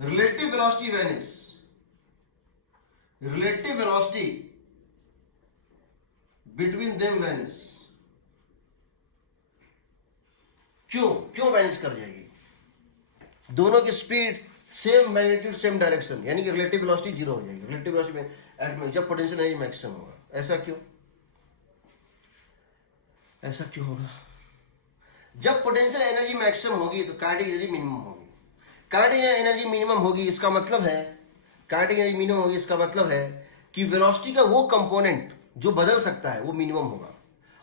relative velocity vanish, relative velocity between them vanish। क्यों वैनिश कर जाएगी, दोनों की speed same magnitude same direction, यानी कि रिलेटिव वेलोसिटी 0 हो जाएगी। रिलेटिव वेलोसिटी में जब पोटेंशियल एनर्जी मैक्सिमम होगा, ऐसा क्यों, ऐसा क्यों होगा? जब पोटेंशियल एनर्जी मैक्सिमम होगी तो काइनेटिक एनर्जी मिनिमम होगी। काइनेटिक एनर्जी मिनिमम होगी इसका मतलब है, काइनेटिक एनर्जी मिनिमम होगी इसका मतलब है कि वेलोसिटी का वो कंपोनेंट जो बदल सकता है वो मिनिमम होगा,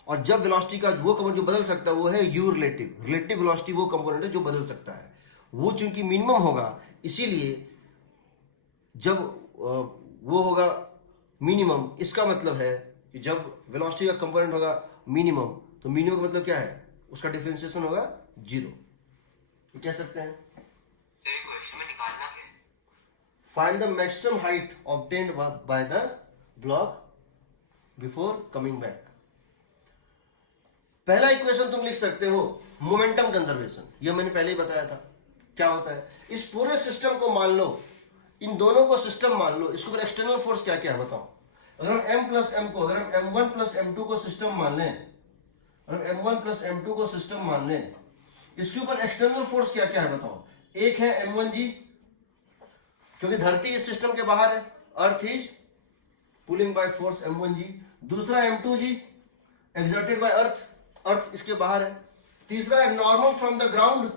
और जब वेलोसिटी का वो कंपोनेंट जो बदल सकता है वो है यू रिलेटिव, रिलेटिव वेलोसिटी वो कंपोनेंट है जो बदल सकता है, वो चूंकि मिनिमम होगा, इसीलिए जब वो होगा मिनिमम, इसका मतलब है कि जब वेलोसिटी का कंपोनेंट होगा मिनिमम, तो मिनिमम का मतलब क्या है, उसका डिफरेंशिएशन होगा 0। ये कह सकते हैं find the maximum height obtained by the block before coming back. पहला इक्वेशन तुम लिख सकते हो मोमेंटम कंजर्वेशन, ये मैंने पहले ही बताया था क्या होता है। इस पूरे सिस्टम को मान लो, इन दोनों को सिस्टम मान लो, इसके ऊपर एक्सटर्नल फोर्स क्या क्या है बताओ। अगर हम m प्लस एम को, अगर हम m1 प्लस m2 को सिस्टम मान लें, अगर m1 प्लस m2 को सिस्टम मान लें, इसके ऊपर एक्सटर्नल फोर्स क्या क्या है बताओ। एक है m1g, क्योंकि धरती इस सिस्टम के बाहर है, earth is pulling by force m1g। दूसरा m2g एक्सर्टेड बाय अर्थ, अर्थ इसके बाहर है। तीसरा है नॉर्मल फ्रॉम द ग्राउंड,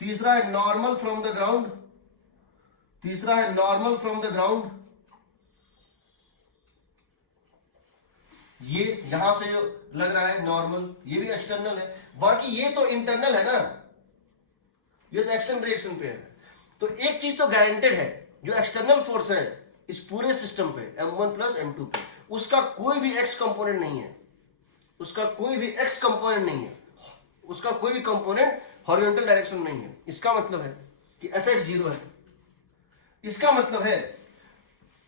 तीसरा है नॉर्मल फ्रॉम द ग्राउंड, तीसरा है नॉर्मल फ्रॉम द ग्राउंड। ये यहां से लग रहा है नॉर्मल, ये भी एक्सटर्नल है, बाकी ये तो इंटरनल है ना, ये तो एक्शन रिएक्शन पे है। तो एक चीज तो गारंटेड है, जो एक्सटर्नल फोर्स है इस पूरे सिस्टम पे m1 प्लस m2 पे, उसका कोई भी x कंपोनेंट नहीं है, उसका कोई भी x कंपोनेंट नहीं है, उसका कोई भी कंपोनेंट हॉरिजॉन्टल डायरेक्शन नहीं है। इसका मतलब है कि fx 0 है, इसका मतलब है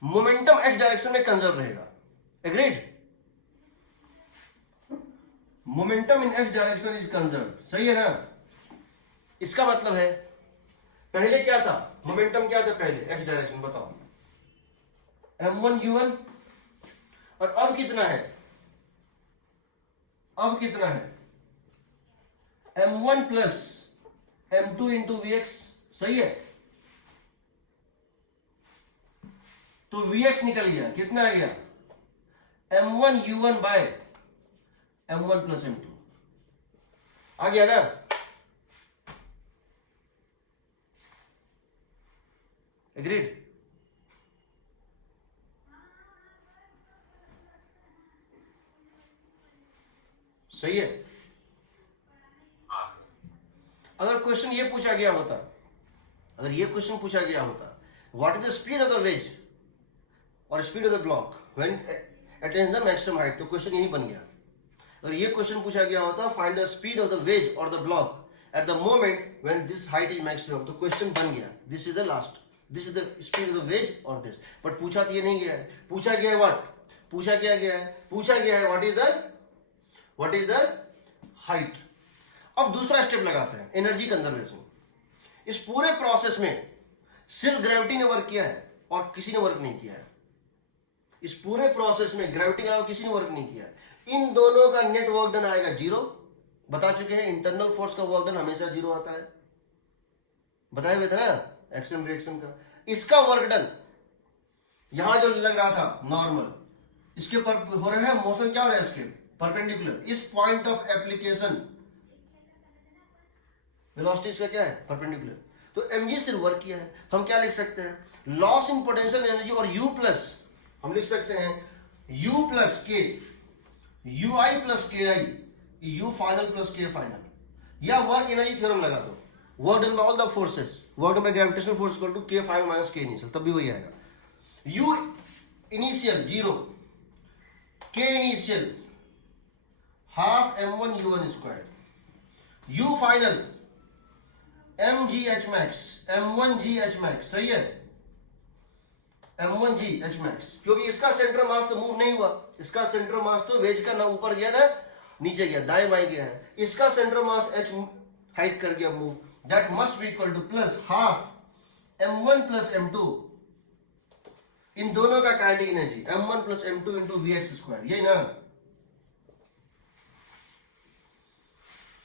मोमेंटम x डायरेक्शन में कंजर्व रहेगा। Agreed? Momentum in x direction is conserve, सही है ना। इसका मतलब है पहले क्या था, मोमेंटम क्या था पहले x डायरेक्शन बताओ, m1 u1, और अब कितना है, अब कितना है m1 plus m2 into vx, सही है। तो vx निकल गया, कितना आ गया M1U1 bye M1 plus M2। आ गया ना? एग्रीड? सही है। अगर क्वेश्चन ये पूछा गया होता, अगर ये क्वेश्चन पूछा गया होता, what is the speed of the wedge और speed of the block when attains the maximum height, तो क्वेश्चन यही बन गया। अगर ये क्वेश्चन पूछा गया होता, find the speed of the wedge और the block at the moment when this height is maximum, तो क्वेश्चन बन गया, this is the last, this is the speed of the wedge और दिस। बट पूछा तो ये नहीं गया है। पूछा गया है व्हाट? पूछा क्या गया है? पूछा गया है व्हाट इज द हाइट। अब दूसरा स्टेप लगाते हैं, एनर्जी कंजर्वेशन। इस पूरे प्रोसेस में सिर्फ ग्रेविटी ने वर्क किया है और किसी ने वर्क नहीं किया है। इस पूरे प्रोसेस में ग्रेविटी के अलावा किसी ने वर्क नहीं किया है। इन दोनों का नेट वर्क डन आएगा 0। बता चुके हैं इंटरनल फोर्स का वर्क डन हमेशा 0 आता है, बताए हुए थे ना, एक्शन रिएक्शन का। इसका वर्क डन यहां जो लग रहा था नॉर्मल, इसके पर हो रहा है मोशन, क्या हो रहा है इसके परपेंडिकुलर। इस पॉइंट ऑफ एप्लीकेशन वेलोसिटी इसका क्या है? परपेंडिकुलर। तो mg सिर्फ वर्क किया है। तो हम क्या लिख सकते हैं? लॉस इन पोटेंशियल एनर्जी और u प्लस, हम लिख सकते हैं u plus K, ui plus K I, u final plus K final. या वर्क एनर्जी थ्योरम लगा दो, work done by all the forces, work done by gravitational force equal to k final minus k initial, तब भी वही आएगा। u initial 0, k initial half m1 u1 square, u final mgh max m1gh max, सही है, m1gh max, क्योंकि इसका centre mass तो move नहीं हुआ, इसका सेंटर मास तो वेज का ना ऊपर गया ना नीचे गया, दाएं बाएं गया है। इसका सेंटर मास h हाइट कर गया move, that must be equal to plus half m1 plus m2, इन दोनों का kinetic energy m1 plus m2 into vx square, यही ना।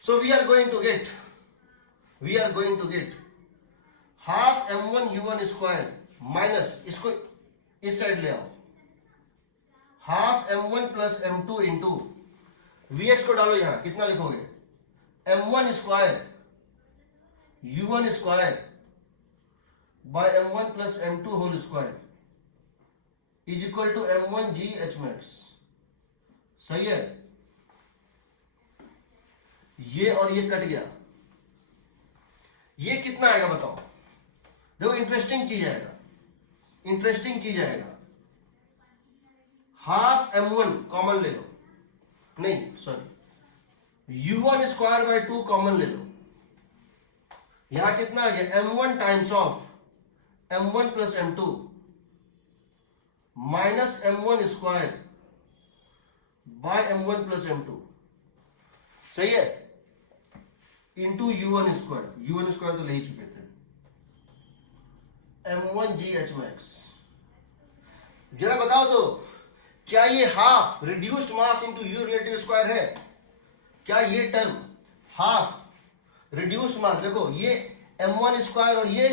So we are going to get half m1 u1 square minus, इसको इस side ले आओ, half m1 plus m2 into vx को डालो यहां, कितना लिखोगे? m1 square u1 square by m1 plus m2 whole square is equal to m1 g h max। सही है? ये और ये कट गया, ये कितना आएगा बताओ? देखो इंटरेस्टिंग चीज आएगा, हाफ m1 कॉमन ले लो, नहीं sorry, u1 square bye 2 common ले लो, यहां कितना आ गया? m1 times of m1 plus m2 minus m1 square by m1 plus m2, सही है, इंटू u1 स्क्वायर तो ले ही चुके थे, m1gh max। जरा बताओ तो, क्या ये half reduced mass into u relative square है? क्या ये टर्म हाफ रिड्यूस्ड मास, देखो ये m1 स्क्वायर और ये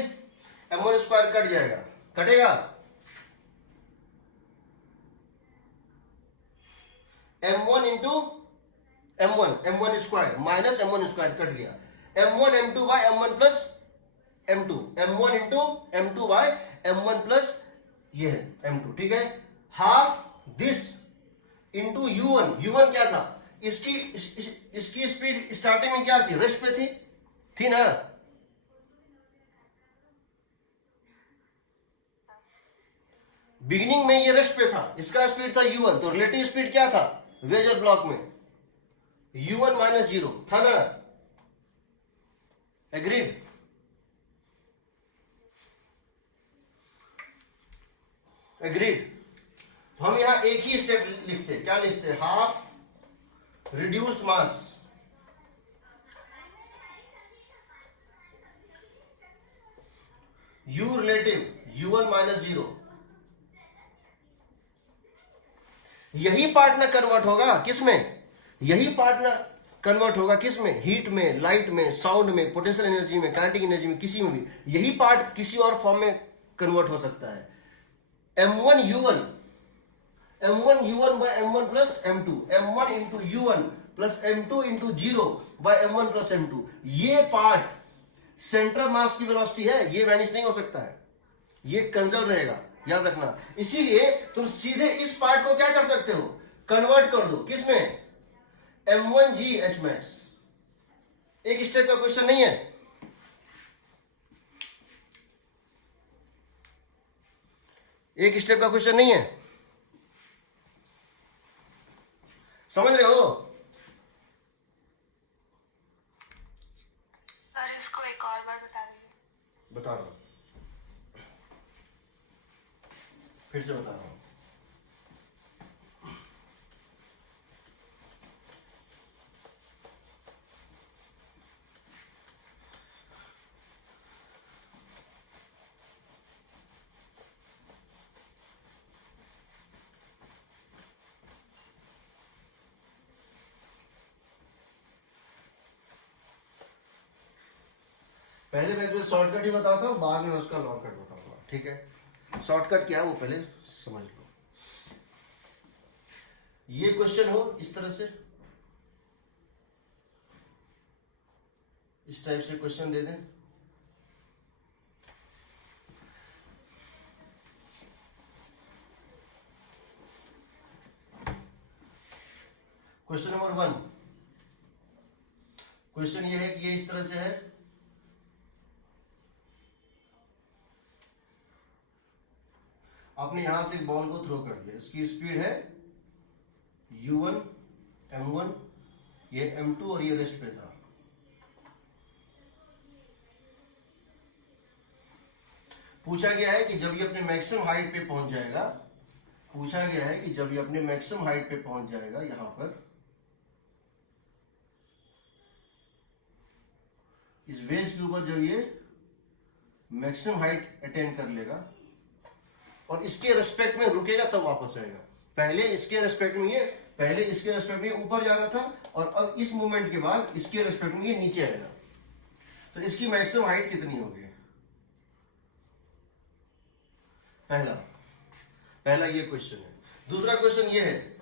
m1 स्क्वायर कट जाएगा, कटेगा, m1 into m1 square minus m1 square cut गया, m1 m2 by m1 plus m2, m1 into m2 by m1 plus ये है m2, ठीक है। हाफ दिस इंटू u1 क्या था? इसकी स्पीड स्टार्टिंग में क्या थी? रेस्ट पे थी ना? बिगिनिंग में ये रेस्ट पे था, इसका स्पीड था u1, तो रिलेटिव स्पीड क्या था वेज और ब्लॉक में? u1 माइनस 0 था ना? एग्रीड? तो हम यहां एक ही स्टेप लिखते, क्या लिखते? हाफ रिड्यूस्ड मास u रिलेटिव u1 माइनस 0, यही पार्ट ना कन्वर्ट होगा किस में? यही पार्ट ना कन्वर्ट होगा किस में? हीट में, लाइट में, साउंड में, पोटेंशियल एनर्जी में, काइनेटिक एनर्जी में, किसी में भी यही पार्ट किसी और फॉर्म में कन्वर्ट हो सकता है। m1 u1 m1 u1 by m1 plus m2, m1 into u1 plus m2 into 0 by m1 plus m2, ये पार्ट सेंटर ऑफ मास की वेलोसिटी है, ये वैनिश नहीं हो सकता है, ये कंजर्व रहेगा, याद रखना। इसीलिए तुम सीधे इस पार्ट को क्या कर सकते हो, कन्वर्ट कर दो किसमें, m1g h max। एक स्टेप का क्वेश्चन नहीं है, एक स्टेप का क्वेश्चन नहीं है, समझ रहे हो? सर इसको एक और बार बता दीजिए। बता रहा हूं, फिर से बता रहा हूं। पहले मैं तुम्हें शॉर्टकट ही बताता हूँ, बाद में उसका लॉन्ग कट बताऊंगा, ठीक है? शॉर्टकट क्या है वो पहले समझ लो। ये क्वेश्चन हो इस तरह से, इस टाइप से क्वेश्चन दे दें, क्वेश्चन नंबर 1, क्वेश्चन ये है कि ये इस तरह से है, आपने यहां से एक बॉल को थ्रो कर दिया, इसकी स्पीड है u1 m1, ये m2 और ये रेस्ट पे था। पूछा गया है कि जब ये अपने मैक्सिमम हाइट पे पहुंच जाएगा, पूछा गया है कि जब ये अपने मैक्सिमम हाइट पे पहुंच जाएगा, यहां पर इस वेज के ऊपर जब ये मैक्सिमम हाइट अटेन कर लेगा और इसके रेस्पेक्ट में रुकेगा तब वापस आएगा। पहले इसके रेस्पेक्ट में ये, पहले इसके रेस्पेक्ट में ऊपर जा रहा था और अब इस मूवमेंट के बाद इसके रेस्पेक्ट में ये नीचे आएगा। तो इसकी मैक्सिमम हाइट कितनी होगी? पहला ये क्वेश्चन है। दूसरा क्वेश्चन ये है,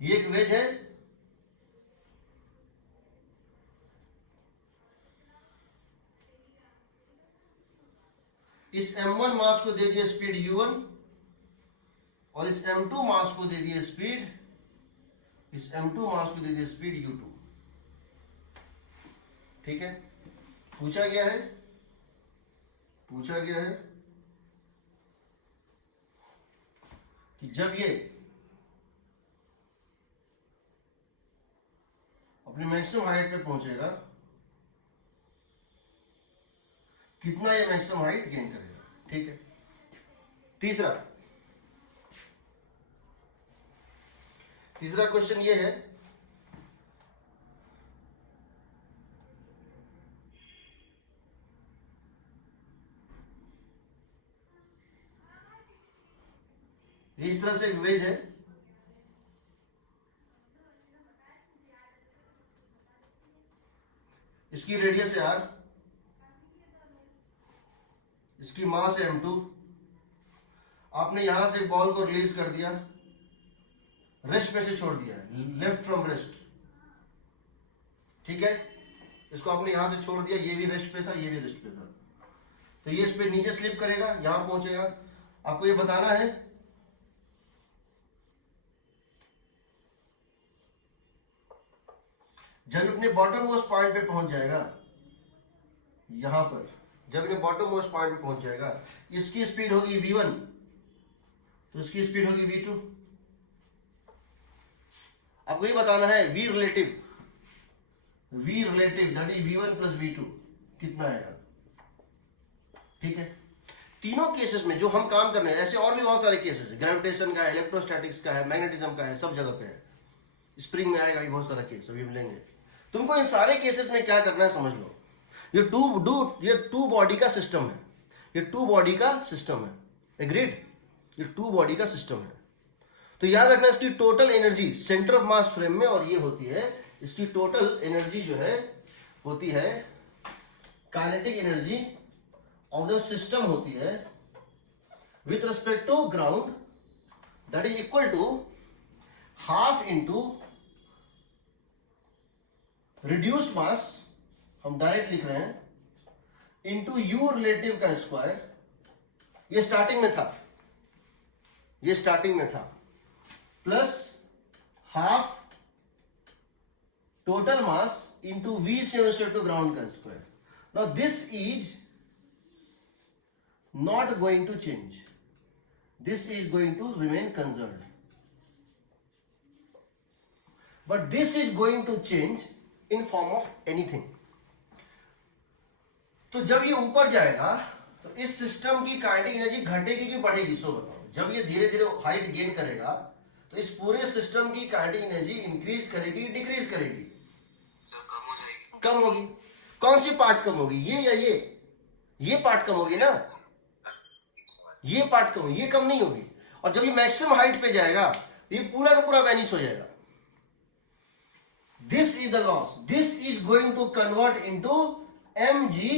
ये एक वेज है, इस m1 मास को दे दिया स्पीड u1 और इस m2 मास को दे दिया स्पीड, इस m2 मास को दे दिया स्पीड u2, ठीक है? पूछा गया है कि जब ये अपनी मैक्सिमम हाइट पे पहुंचेगा, कितना ये मैक्सिमम हाइट गेन करेगा, ठीक है? तीसरा क्वेश्चन ये है, इस तरह से एक वेज है, इसकी रेडियस है r, इसकी मास है m2, आपने यहां से बॉल को रिलीज कर दिया, रेस्ट में से छोड़ दिया, लेफ्ट फ्रॉम रेस्ट, ठीक है? इसको आपने यहां से छोड़ दिया, ये भी रेस्ट पे था, ये भी रेस्ट पे था, तो ये इस पे नीचे स्लिप करेगा, यहां पहुंचेगा। आपको ये बताना है जब अपने बॉटम मोस्ट पॉइंट पे पहुंच जाएगा, यहां पर जब इन्हें बॉटम मोस्ट पॉइंट पे पहुंच जाएगा, इसकी स्पीड होगी v1 तो इसकी स्पीड होगी v2। आपको ये बताना है v relative that is v1 plus v2 कितना आएगा, ठीक है? तीनों केसेस में जो हम काम कर रहे हैं, ऐसे और भी बहुत सारे केसेस है, ग्रेविटेशन का है, इलेक्ट्रोस्टैटिक्स का है, मैग्नेटिज्म का है, सब जगह पे है, स्प्रिंग में आएगा भी बहुत सारा केस, अभी हम लेंगे। तुमको इन सारे केसेस में क्या करना है समझ लो, ये टू बॉडी का सिस्टम है, ये टू बॉडी का सिस्टम है, एग्रीड? ये टू बॉडी का सिस्टम है, तो याद रखना इसकी total energy centre of mass frame में, और ये होती है इसकी टोटल एनर्जी जो है होती है kinetic energy of the system होती है with respect to ground that is equal to half into reduced mass, हम डायरेक्ट लिख रहे हैं, इंटू यू रिलेटिव का स्क्वायर, ये स्टार्टिंग में था, ये स्टार्टिंग में था, plus half total mass into v seven to ground का square. Now this is not going to change, this is going to remain conserved, but this is going to change in form of anything. तो जब ये ऊपर जाएगा तो इस system की kinetic energy घटेगी कि बढ़ेगी, सो बताओ. जब ये धीरे धीरे हाइट गेन करेगा तो इस पूरे सिस्टम की काइनेटिक एनर्जी इंक्रीज करेगी, डिक्रीज करेगी, कम हो जाएगी. कम होगी. कौन सी पार्ट कम होगी, ये या ये पार्ट कम होगी ना, ये पार्ट कम, ये कम नहीं होगी. और जब ये मैक्सिमम हाइट पे जाएगा ये पूरा का पूरा वैनिश हो जाएगा. This is the loss, this is going to convert into mg,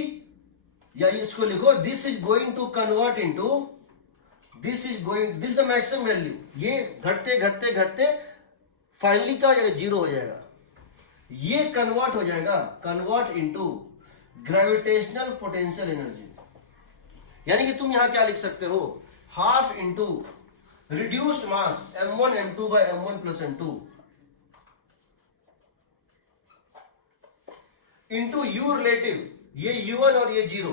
या इसको लिखो, this is going to convert into, this is going, this the maximum value. ये घटते घटते घटते फाइनली क्या हो जाएगा, जीरो हो जाएगा. ये कन्वर्ट हो जाएगा, convert into gravitational potential energy. यानी कि तुम यहां क्या लिख सकते हो, half into reduced mass m1 m2 by m1 plus m2 into u relative, ये u1 और ये जीरो,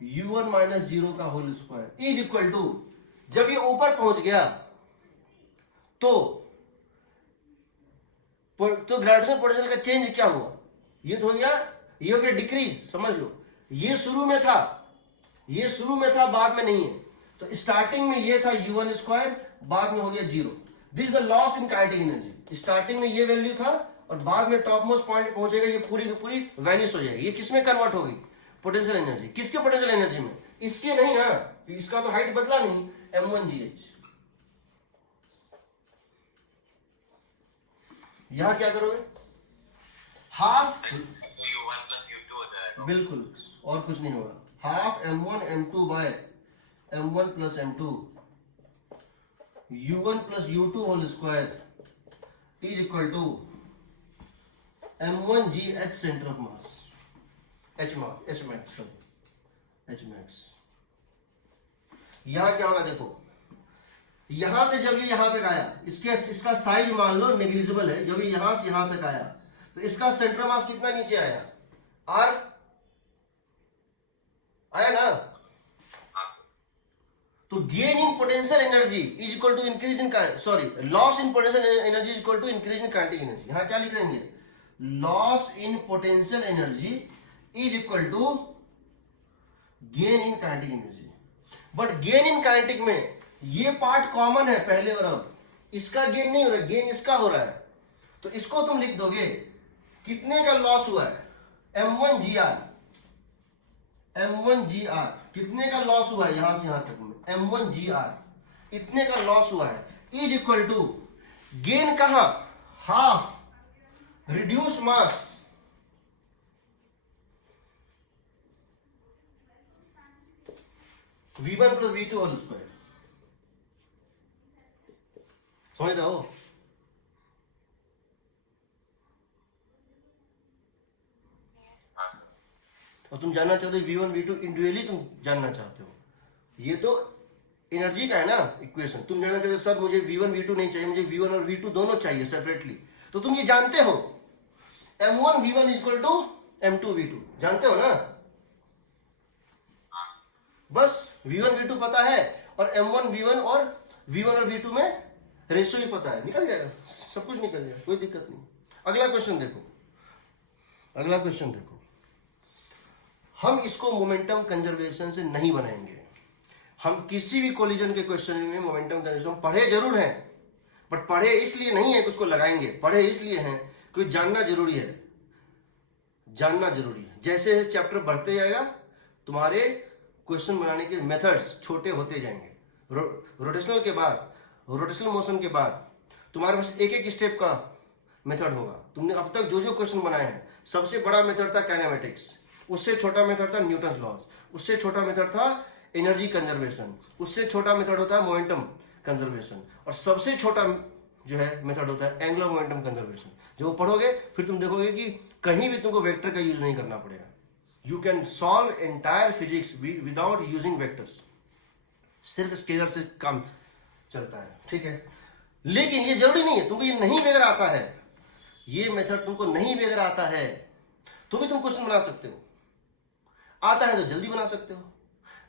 u1 माइनस जीरो का whole square is equal to, जब ये ऊपर पहुंच गया तो ग्रेविटेशनल पोटेंशियल का चेंज क्या हुआ, ये तो हो गया, ये हो गया डिक्रीज. समझ लो, ये शुरू में था, ये शुरू में था, बाद में नहीं है. तो स्टार्टिंग में ये था u1 स्क्वायर, बाद में हो गया zero. This the loss in kinetic energy. Starting में ये वैल्यू था और बाद में टॉप मोस्ट पॉइंट पहुंचेगा, ये पूरी की पूरी वैनिश हो जाएगी. ये किसमें कन्वर्ट होगी, पोटेंशियल एनर्जी. किसके पोटेंशियल एनर्जी में, इसके नहीं ना, इसका तो हाइट बदला नहीं, m1gh. यहां क्या करोगे, हाफ, u1 plus u2 हो जाएगा. बिल्कुल, और कुछ नहीं होगा. Half m1 m2 by m1 plus m2 u1 plus u2 whole square is equal to m1gh centre of mass, hmax. यहां क्या होगा देखो, यहां से जब ये यहां तक आया, इसका साइज मान लो नेग्लिजिबल है, जब ये यहां से यहां तक आया तो इसका सेंटर ऑफ मास कितना नीचे आया, r आया ना. तो gain in potential energy is equal to increase in, sorry, loss in potential energy is equal to increase in kinetic energy. यहां क्या लिख देंगे, loss in potential energy is equal to gain in kinetic energy. But gain in kinetic में ये part common है पहले और अब, इसका गेन नहीं हो रहा है, गेन इसका हो रहा है. तो इसको तुम लिख दोगे, कितने का लॉस हुआ है, m1gr, m1gr कितने का लॉस हुआ है, यहां से यहां तक में m1gr इतने का लॉस हुआ है, इज इक्वल टू गेन कहां, half reduced mass v1 plus v2 whole square. समझ रहे हो, और तुम जानना चाहते हो v1 v2 इंडिविजुअली तुम जानना चाहते हो, ये तो एनर्जी का है ना इक्वेशन. तुम जानना चाहते हो सर मुझे v1 v2 नहीं चाहिए, मुझे v1 और v2 दोनों चाहिए सेपरेटली. तो तुम ये जानते हो m1 v1 equal to m2 v2, जानते हो ना, बस v1 v2 पता है और m1 v1 और v1 और v2 में रेशियो भी पता है, निकल जाएगा, सब कुछ निकल जाएगा, कोई दिक्कत नहीं. अगला क्वेश्चन देखो, अगला क्वेश्चन देखो. हम इसको मोमेंटम कंजर्वेशन से नहीं बनाएंगे. हम किसी भी कोलिजन के क्वेश्चन में मोमेंटम कंजर्वेशन पढ़े जरूर हैं, बट पढ़े इसलिए नहीं है कि उसको लगाएंगे, पढ़े इसलिए हैं क्योंकि जानना जरूरी है, जानना जरूरी है. जैसे चैप्टर बढ़ते जाएगा तुम्हारे क्वेश्चन बनाने के मेथड्स छोटे होते जाएंगे. रोटेशनल के बाद, रोटेशनल मोशन के बाद तुम्हारे पास एक एक स्टेप का मेथड होगा. तुमने अब तक जो जो क्वेश्चन बनाए हैं, सबसे बड़ा मेथड था काइनेमेटिक्स, उससे छोटा मेथड था न्यूटन्स लॉज, उससे छोटा मेथड था एनर्जी कंजर्वेशन, उससे छोटा मेथड होता है मोमेंटम कंजर्वेशन, और सबसे छोटा जो है मेथड होता है एंगुलर मोमेंटम कंजर्वेशन। जब वो पढ़ोगे फिर तुम देखोगे कि कहीं भी तुमको वेक्टर का यूज नहीं करना पड़ेगा। You can solve entire physics without using vectors, सिर्फ स्केलर से काम चलता है, ठीक है। लेकिन ये जरूरी नहीं है, तुमको ये नहीं भी अगर आता है, ये मेथड तुमको नहीं भी अगर आता है तो भी तुम क्वेश्चन बना सकते हो। आता है तो जल्दी बना सकते हो,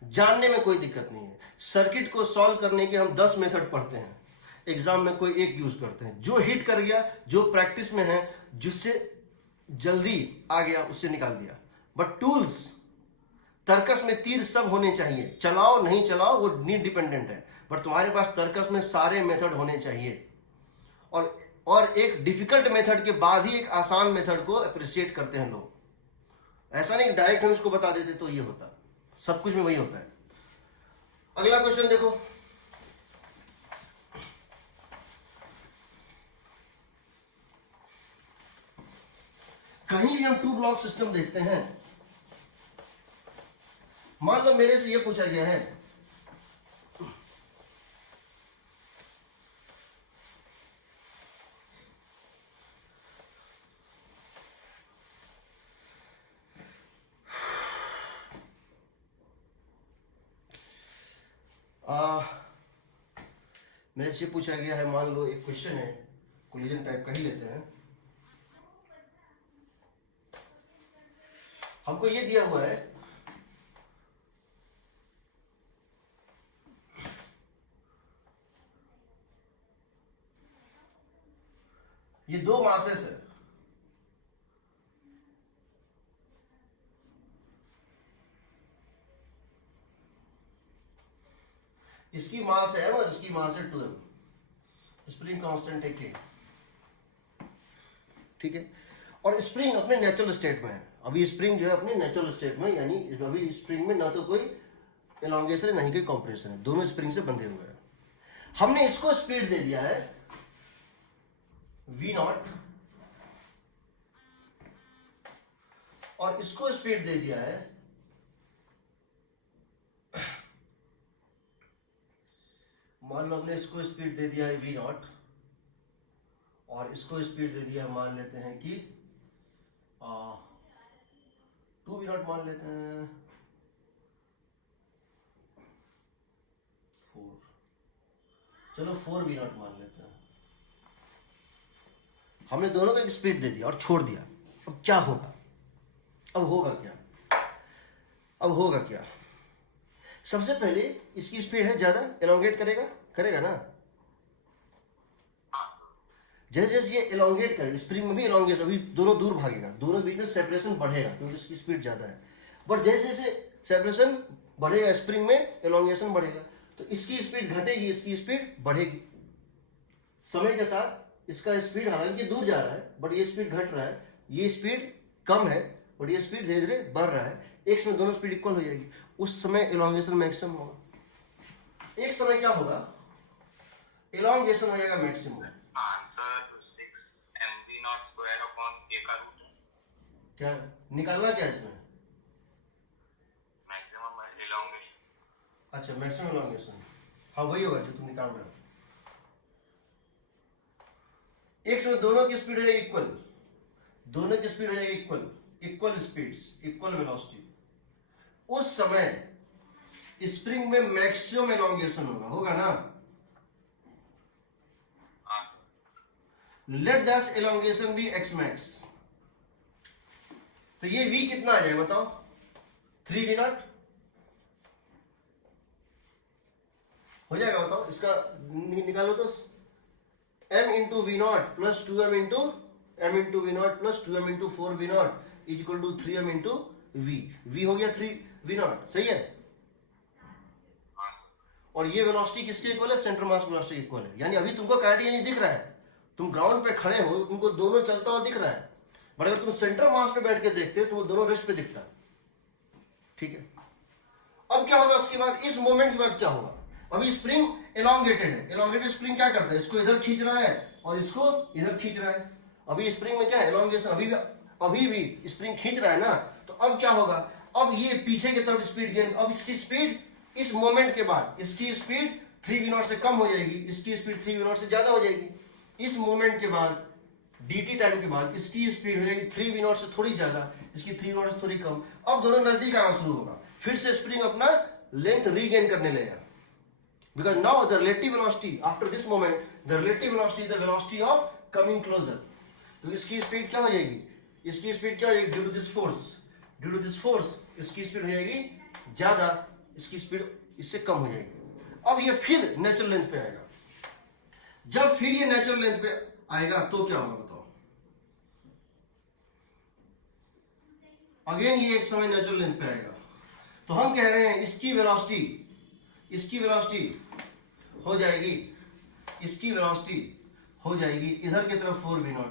जानने में कोई दिक्कत नहीं है। सर्किट को सॉल्व करने के हम 10 मेथड पढ़ते हैं, एग्जाम में कोई एक यूज करते हैं, जो हिट कर गया, जो प्रैक्टिस में है, जिससे जल्दी आ गया उससे निकाल दिया। बट टूल्स, तर्कस में तीर सब होने चाहिए, चलाओ नहीं चलाओ वो नीड डिपेंडेंट है, बट तुम्हारे पास तर्कस में सारे मेथड होने चाहिए। और एक डिफिकल्ट मेथड के बाद ही एक आसान मेथड को अप्रिशिएट करते हैं लोग। ऐसा नहीं डायरेक्ट हम इसको बता देते तो ये होता, सब कुछ में वही होता है। अगला क्वेश्चन देखो, कहीं भी हम 2 ब्लॉक सिस्टम देखते हैं, मान लो मेरे से ये पूछा गया है मेरे से पूछा गया है, मान लो एक क्वेश्चन है, कोलिजन टाइप का ही लेते हैं। हमको ये दिया हुआ है ये 2 मासेस है, इसकी मास है m और इसकी मास है 2m, स्प्रिंग कांस्टेंट है k, ठीक है। और स्प्रिंग अपने नेचुरल स्टेट में है, अभी स्प्रिंग जो है अपने नेचुरल स्टेट में, यानी अभी स्प्रिंग में ना तो कोई एलोंगेशन है ना ही कोई कॉम्प्रेशन है, दोनों स्प्रिंग से बंधे हुए हैं। हमने इसको स्पीड दे दिया है v0 और इसको स्पीड दे दिया है मान लो हमने इसको स्पीड दे दिया है v0 और इसको स्पीड दे दिया है, मान लेते हैं कि 2v0 मान लेते हैं 4, चलो 4v0 मान लेते हैं। हमने दोनों को एक स्पीड दे दिया और छोड़ दिया। अब क्या होगा? अब होगा क्या? सबसे पहले इसकी स्पीड है ज्यादा, एलोंगेट करेगा ना। जैसे जैसे ये एलोंगेट करे, स्प्रिंग में भी एलोंगेशन, अभी दोनों दूर भागेगा, दोनों के बीच में सेपरेशन बढ़ेगा क्योंकि इसकी स्पीड ज्यादा है। बट जैसे जैसे सेपरेशन बढ़ेगा स्प्रिंग में एलोंगेशन बढ़ेगा, तो इसकी स्पीड घटेगी, इसकी स्पीड बढ़ेगी। समय के साथ इसका स्पीड हालांकि दूर जा रहा है बट ये स्पीड घट रहा है, ये स्पीड कम है बट ये स्पीड धीरे धीरे बढ़ रहा है। एक समय दोनों स्पीड इक्वल हो जाएगी, उस समय एलोंगेशन मैक्सिमम होगा। एक समय क्या होगा? एलोंगेशन हो जाएगा मैक्सिमम। आंसर 6mv0² a का रूट है। क्या निकालना क्या है इसमें? Maximum elongation. अच्छा, मैक्सिमम एलोंगेशन, हाँ वही होगा जो तुम निकाल रहे हो। एक समय दोनों की स्पीड हो जाएगी इक्वल, दोनों की स्पीड हो जाएगी इक्वल स्पीड्स, इक्वल वेलोसिटी। उस समय स्प्रिंग में मैक्सिमम एलोंगेशन होगा ना। Let that elongation be X max. तो ये v कितना आ जाएगा बताओ? 3v0 हो जाएगा, बताओ इसका निकालो तो। m into v0 plus 2m into m into v0 plus 2m into 4v0 is equal to 3m into v हो गया 3v0, सही है। और ये वेलोसिटी किसके इक्वल है? सेंटर मास वेलोसिटी इक्वल है। यानी अभी तुमको क्लैरिटी नहीं दिख रहा है, तुम ग्राउंड पे खड़े हो, तुमको दोनों चलता हुआ दिख रहा है, बट अगर तुम सेंटर मास पे बैठ के देखते तो वो दोनों रेस्ट पे दिखता, ठीक है। अब क्या होगा उसके बाद? इस मोमेंट के बाद क्या होगा? अभी स्प्रिंग एलोंगेटेड है, एलोंगेटेड स्प्रिंग क्या करता है? इसको इधर खींच रहा है और इसको इधर खींच रहा है। अभी स्प्रिंग में क्या है? एलोंगेशन। अभी भी स्प्रिंग खींच रहा है ना, तो अब क्या होगा? अब ये पीछे की तरफ स्पीड गेन, अब इसकी स्पीड इस मोमेंट के बाद इसकी स्पीड 3v0 से कम हो जाएगी, इसकी स्पीड 3v0 से ज्यादा हो जाएगी। इस मोमेंट के बाद dt टाइम के बाद इसकी स्पीड हो जाएगी 3v0 से थोड़ी ज्यादा, इसकी 3v0 से थोड़ी कम। अब दोनों नजदीक आना शुरू होगा, फिर से स्प्रिंग अपना लेंथ रीगेन करने लगेगा, because now the relative velocity after this moment, the relative velocity is the velocity of coming closer। तो इसकी स्पीड क्या हो जाएगी, इसकी स्पीड क्या हो जाएगी, ड्यू टू दिस फोर्स इसकी स्पीड हो जाएगी ज्यादा, इसकी स्पीड इससे कम हो जाएगी। अब ये फिर नेचुरल लेंथ पे आएगा। जब फिर ये नेचुरल लेंथ पे आएगा तो क्या होगा बताओ। अगेन ये एक समय नेचुरल लेंथ पे आएगा, तो हम कह रहे हैं इसकी वेलोसिटी हो जाएगी, इसकी वेलोसिटी हो जाएगी इधर की तरफ 4v0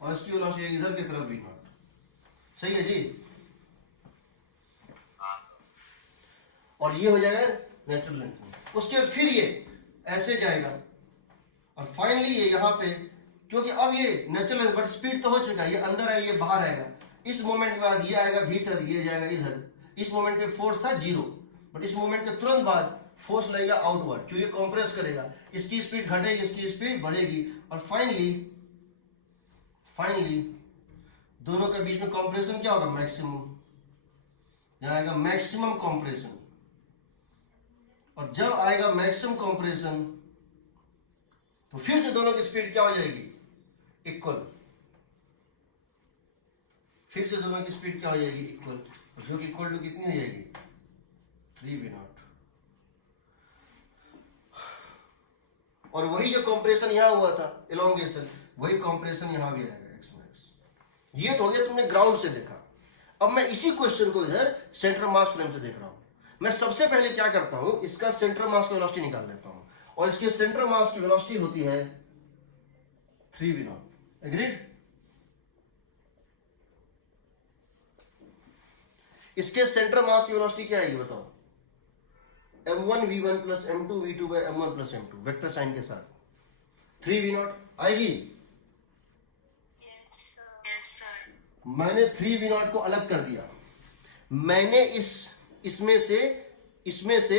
और इसकी वेलोसिटी इधर की तरफ v0। सही है जी। हाँ सर। और ये हो जाएगा नेचुरल लेंथ में। उसके बाद फिर ये ऐसे जाएगा और फाइनली ये यहाँ पे, क्योंकि अब ये नेचुरल लेंथ बट स्पीड तो हो चुका है, ये अंदर है ये बाहर आएगा। इस मोमेंट के बाद ये आएगा भीतर, ये जाएगा इधर। इस मोमेंट पे फोर्स था 0, बट इस मोमेंट के तुरंत बाद फोर्स लगेगा आउटवर्ड, क्योंकि कंप्रेस करेगा, इसकी स्पीड घटेगी, इसकी स्पीड बढ़ेगी और फाइनली दोनों के बीच में कंप्रेशन क्या होगा, मैक्सिमम, यहाँ आएगा मैक्सिमम कंप्रेशन। और जब आएगा मैक्सिमम कंप्रेशन तो फिर से दोनों की स्पीड क्या हो जाएगी, इक्वल। फिर से दोनों की स्पीड क्या हो जाएगी, इक्वल, जो कि इक्वल टू कितनी हो जाएगी, 3v0। और वही जो कंप्रेशन यहां हुआ था, एलोंगेशन, वही कंप्रेशन यहां भी आएगा x में x। ये तो हो गया तुमने ग्राउंड से देखा। अब मैं इसी क्वेश्चन को इधर सेंटर मास फ्रेम से देख रहा हूं। मैं सबसे पहले क्या करता हूं, इसका सेंटर मास की वेलोसिटी निकाल लेता हूं, और इसके सेंटर मास की वेलोसिटी होती है 3v0। एग्रीड। इसके सेंटर मास की वेलोसिटी क्या आएगी बताओ, m1v1 plus m2v2 by m1 plus m2 vector sign के साथ 3v0 आएगी। Yes sir. मैंने 3v0 को अलग कर दिया, मैंने इसमें से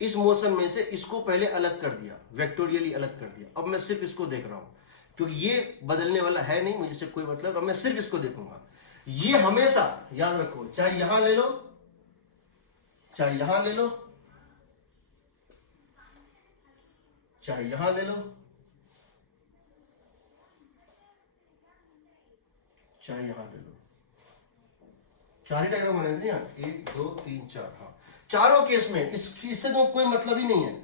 इस मोशन में से इसको पहले अलग कर दिया, वेक्टोरियली अलग कर दिया। अब मैं सिर्फ इसको देख रहा हूं, क्योंकि ये बदलने वाला है नहीं, मुझे से कोई मतलब। अब मैं सिर्फ इसको देखूंगा। ये हमेशा याद रखो, चाहे यहां ले लो, चाहे यहां ले लो, चाहे यहां ले लो, चाहे यहां ले लो। चार ही डायग्राम बने थे यहाँ, 1 2 3 4। हाँ, चारों केस में इससे तो कोई मतलब ही नहीं है,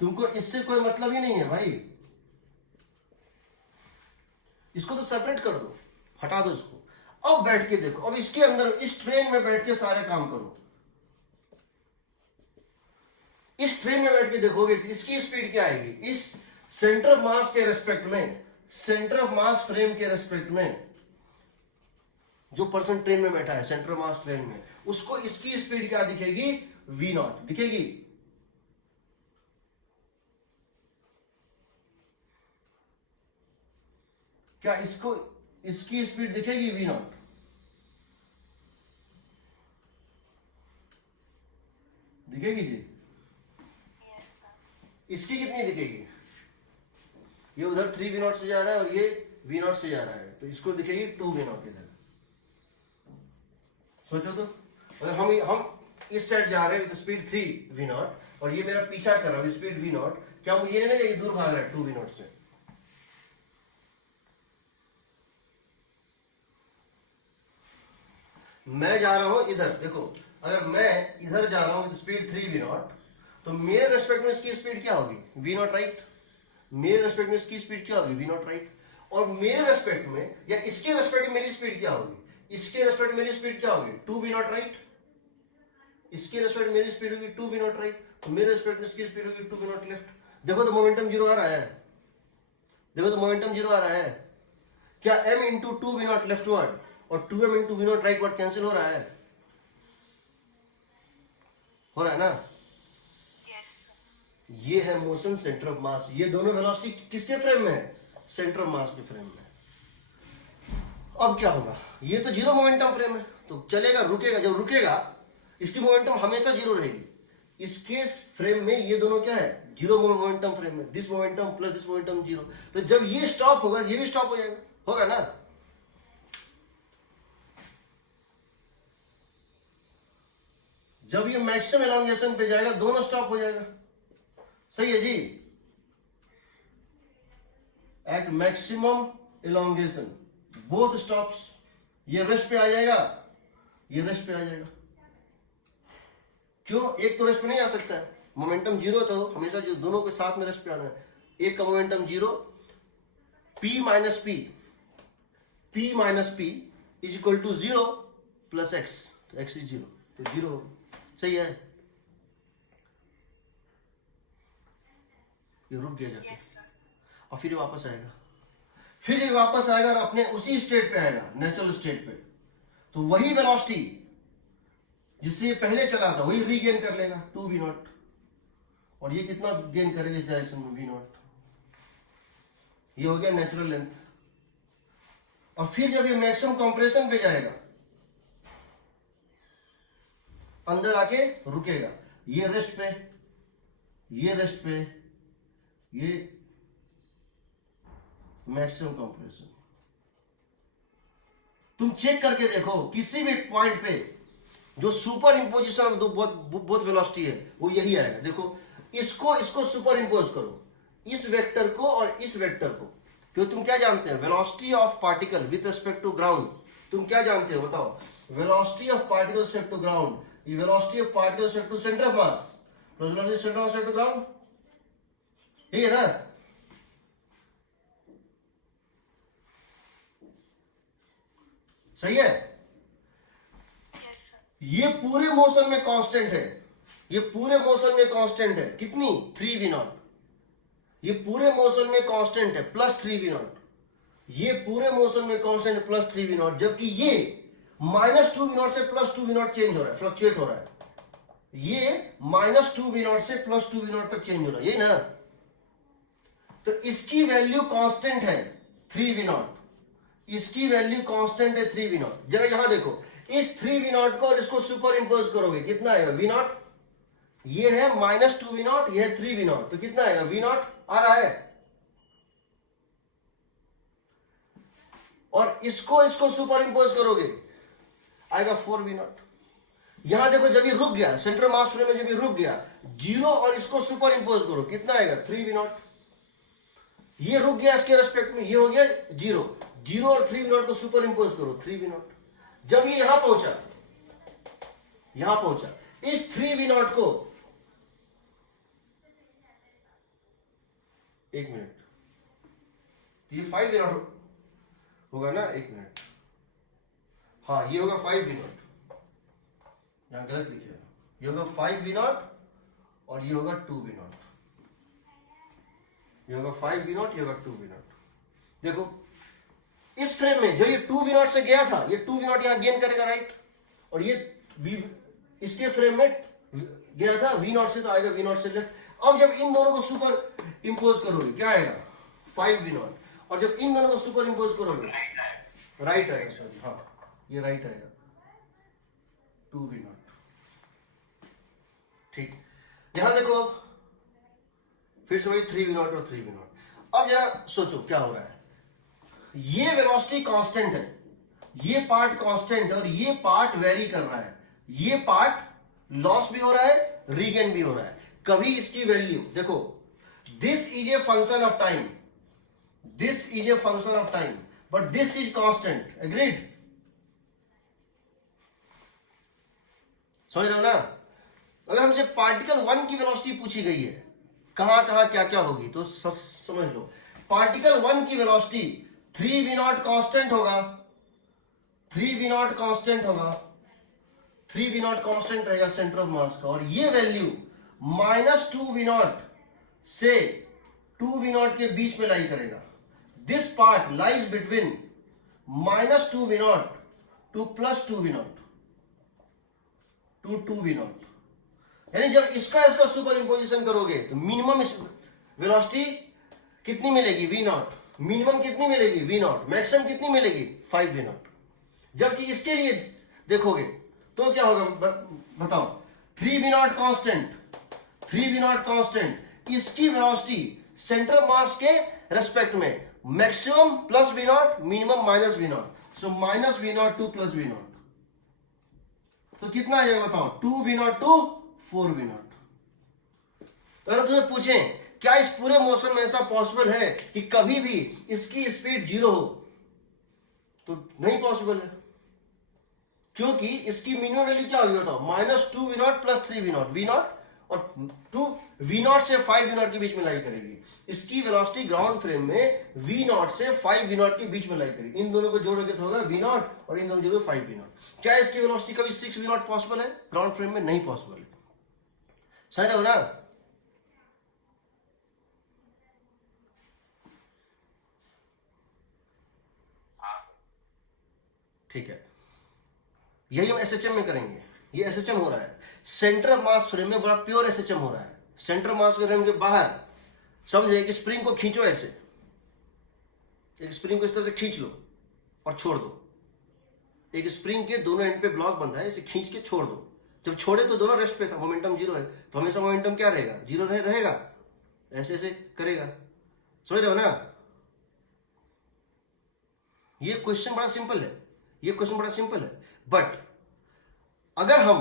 तुमको इससे कोई मतलब ही नहीं है भाई। इसको तो सेपरेट कर दो, हटा दो इसको। अब बैठ के देखो, अब इसके अंदर इस ट्रेन में बैठ के सारे काम करो। इस ट्रेन में बैठ के देखोगे कि इसकी स्पीड क्या आएगी, इस सेंटर ऑफ मास के रेस्पेक्ट में, सेंटर ऑफ मास फ्रेम के रेस्पेक्ट में, जो पर्सन ट्रेन में बैठा है सेंटर ऑफ मास ट्रेन में, उसको इसकी स्पीड क्या दिखेगी, v0 दिखेगी। क्या इसको इसकी स्पीड दिखेगी v0, दिखेगी जी। इसकी कितनी दिखेगी, ये उधर 3v0 से जा रहा है और ये v0 से जा रहा है, तो इसको दिखेगी 2v0 इधर। सोचो तो, अगर हम इस साइड जा रहे हैं विद स्पीड 3v0 और ये मेरा पीछा कर रहा है स्पीड v0, क्या मुझे ये नहीं कि दूर भाग रहा है 2v0 से। मैं जा रहा हूं इधर, देखो अगर मैं इधर जा रहा हूं विद स्पीड 3v0, तो मेरे रेस्पेक्ट में इसकी स्पीड क्या होगी, v0 राइट। मेरे रेस्पेक्ट में इसकी स्पीड क्या होगी, v0 राइट। और मेरे रेस्पेक्ट में या इसके रेस्पेक्ट में मेरी स्पीड क्या होगी, इसके रेस्पेक्ट में मेरी स्पीड क्या होगी, 2v0 राइट। इसके रेस्पेक्ट में मेरी स्पीड होगी 2v0 राइट, तो मेरे रेस्पेक्ट में इसकी स्पीड होगी 2v0 लेफ्ट। देखो तो मोमेंटम जीरो आ रहा है, देखो तो मोमेंटम जीरो आ रहा है। क्या m इंटू 2v0 लेफ्टवर्ड और 2m into v0 rightward cancel हो रहा है, हो रहा है ना। ये है मोशन सेंटर ऑफ मास। ये दोनों वेलोसिटी किसके फ्रेम में है, सेंटर ऑफ मास के फ्रेम में। अब क्या होगा, ये तो जीरो मोमेंटम फ्रेम है, तो चलेगा, रुकेगा। जब रुकेगा इसकी मोमेंटम हमेशा जीरो रहेगी, इसके फ्रेम में ये दोनों क्या है, जीरो मोमेंटम फ्रेम में, this momentum plus this momentum zero. तो जब ये स्टॉप होगा ये भी स्टॉप हो जाएगा, होगा ना। जब ये मैक्सिमम एलोंगेशन पे जाएगा दोनों स्टॉप हो जाएगा, सही है जी। At maximum elongation both stops, ये रेस्ट पे आ जाएगा, ये रेस्ट पे आ जाएगा। क्यों, एक तो रेस्ट पे नहीं आ सकता है, मोमेंटम जीरो तो हमेशा जो दोनों के साथ में रेस्ट पे आना है। एक का momentum zero, P minus P is equal to zero plus X, तो एक्स इज जीरो, तो जीरो होगा, सही है। ये रुक गया जाके, और फिर ये वापस आएगा, फिर ये वापस आएगा और अपने उसी स्टेट पे आएगा, नेचुरल स्टेट पे। तो वही वेलोसिटी जिससे ये पहले चला था वही रीगेन कर लेगा 2v0, और ये कितना गेन करेगा इस डायरेक्शन में, v0। ये हो गया नेचुरल लेंथ। और फिर जब ये मैक्सिमम कंप्रेशन पे जाएगा अंदर आके रुकेगा, ये रेस्ट पे, ये रेस्ट पे, ये मैक्सिमम कंप्रेशन। तुम चेक करके देखो किसी भी पॉइंट पे जो super imposition of both velocity है वो यही आएगा। देखो इसको सुपर इंपोज करो, इस वेक्टर को और इस वेक्टर को। क्योंकि तुम क्या जानते हो, velocity of particle with respect to ground, तुम क्या जानते हो बताओ, velocity of particle with respect to ground, ये velocity of particle with respect to centre of mass plus velocity centre of mass to ground, यही है ना। सही है। ये पूरे मोशन में कांस्टेंट है, ये पूरे मोशन में कांस्टेंट है, कितनी 3v0। ये पूरे मोशन में कांस्टेंट है प्लस 3v0, ये पूरे मोशन में कांस्टेंट है प्लस 3v0, जबकि ये माइनस 2v0 से प्लस 2v0 चेंज हो रहा है, फ्लक्चुएट हो रहा है। ये माइनस 2v0 से प्लस 2v0 तक चेंज हो रहा है, ये ना। तो इसकी वैल्यू कांस्टेंट है 3v0, इसकी वैल्यू कांस्टेंट है 3v0। जरा यहां देखो, इस 3v0 को और इसको सुपर इंपोज करोगे, कितना आएगा v0, ये है माइनस 2v0, ये है 3v0, तो कितना आएगा v0 आ रहा है। और इसको सुपर इंपोज करोगे आएगा 4v0। यहां देखो जब ये रुक गया, सेंट्रल मास फ्रेम में जब ये रुक गया, जीरो और इसको सुपर इंपोज करो, कितना आएगा 3v0। ये रुक गया इसके रेस्पेक्ट में, ये हो गया जीरो, जीरो और 3v0 को सुपर इंपोज करो 3v0। जब ये यहां पहुंचा, इस 3v0 को, एक मिनट, ये 5v0 होगा ना, एक मिनट, हाँ ये होगा 5v0, यहां गलत लिखे, ये होगा 5v0 और ये होगा 2v0, ये होगा 5v0, ये होगा 2v0। देखो इस फ्रेम में जो ये 2v0 से गया था, ये 2v0 यहां गेन करेगा, राइट, और ये इसके फ्रेम में गया था v0 से, तो आएगा v0 से लेफ्ट। अब जब इन दोनों को सुपर इंपोज करोगे क्या आएगा 5v0, और जब इन दोनों को सुपर इंपोज करोगे राइट आएगा, सॉरी हाँ ये राइट आएगा 2v0। ठीक, यहां देखो फिर से वही 3v0 और 3v0। अब जरा सोचो क्या हो रहा है, ये वेलोसिटी कांस्टेंट है, ये पार्ट कांस्टेंट है और ये पार्ट वेरी कर रहा है, ये पार्ट लॉस भी हो रहा है, रीगेन भी हो रहा है। कभी इसकी वैल्यू देखो, this is a function of time, this is a function of time, but this is constant, agreed, समझ रहे हो ना। अगर हमसे पार्टिकल 1 की वेलोसिटी पूछी गई है, कहां कहां क्या क्या होगी, तो समझ लो पार्टिकल 1 की वेलोसिटी 3v0 कांस्टेंट होगा, 3v0 कांस्टेंट होगा, 3v0 कांस्टेंट रहेगा सेंटर ऑफ मास का, और ये वैल्यू माइनस 2v0 से 2v0 के बीच में लाई करेगा। This part lies between minus 2v0 to plus 2v0 to 2v0। यानी जब इसका सुपर इंपोजिशन करोगे तो मिनिमम वेलोसिटी कितनी मिलेगी v0, मिनिमम कितनी मिलेगी v0, मैक्सिमम कितनी मिलेगी 5v0। जबकि इसके लिए देखोगे तो क्या होगा बताओ, 3v0 कांस्टेंट 3v0 कांस्टेंट, इसकी वेलोसिटी सेंटर मास के रेस्पेक्ट में maximum plus v0, minimum minus v0, so minus v0 two plus v0, तो कितना आ जाएगा बताओ, 2v0 टू 4v0। तो अगर तुझे पूछें क्या इस पूरे मोशन में ऐसा पॉसिबल है कि कभी भी इसकी स्पीड 0 हो, तो नहीं पॉसिबल है, क्योंकि इसकी मिनिमम वैल्यू क्या होगी बताओ, -2v0 प्लस 3v0, v0 और 2v0 से 5v0 के बीच में लाई करेगी। इसकी वेलोसिटी ग्राउंड फ्रेम में v0 से 5v0 के बीच में लाई करेगी। इन दोनों को जोड़ोगे तो होगा v0 और इन दोनों जोड़ोगे 5v0। क्या इसकी वेलोसिटी कभी 6v0 पॉसिबल है? ग्राउंड फ्रेम में नहीं पॉसिबल है। समझ हो ना? ठीक है, यही हम एसएचएम में करेंगे। ये एसएचएम हो रहा है, सेंटर मास फ्रेम में बड़ा प्योर एसएचएम हो रहा है। सेंटर मास फ्रेम के बाहर समझे कि स्प्रिंग को खींचो, ऐसे एक स्प्रिंग को इस तरह से खींच लो और छोड़ दो। एक स्प्रिंग के दोनों एंड पे ब्लॉक बंधा है, इसे खींच के छोड़ दो। जब छोड़े तो दोनों रेस्ट पे था, मोमेंटम 0 है, तो हमेशा मोमेंटम क्या रहेगा, 0 रहेगा। ऐसे ऐसे करेगा, समझ रहे हो ना? ये क्वेश्चन बड़ा सिंपल है, ये क्वेश्चन बड़ा सिंपल है। बट अगर हम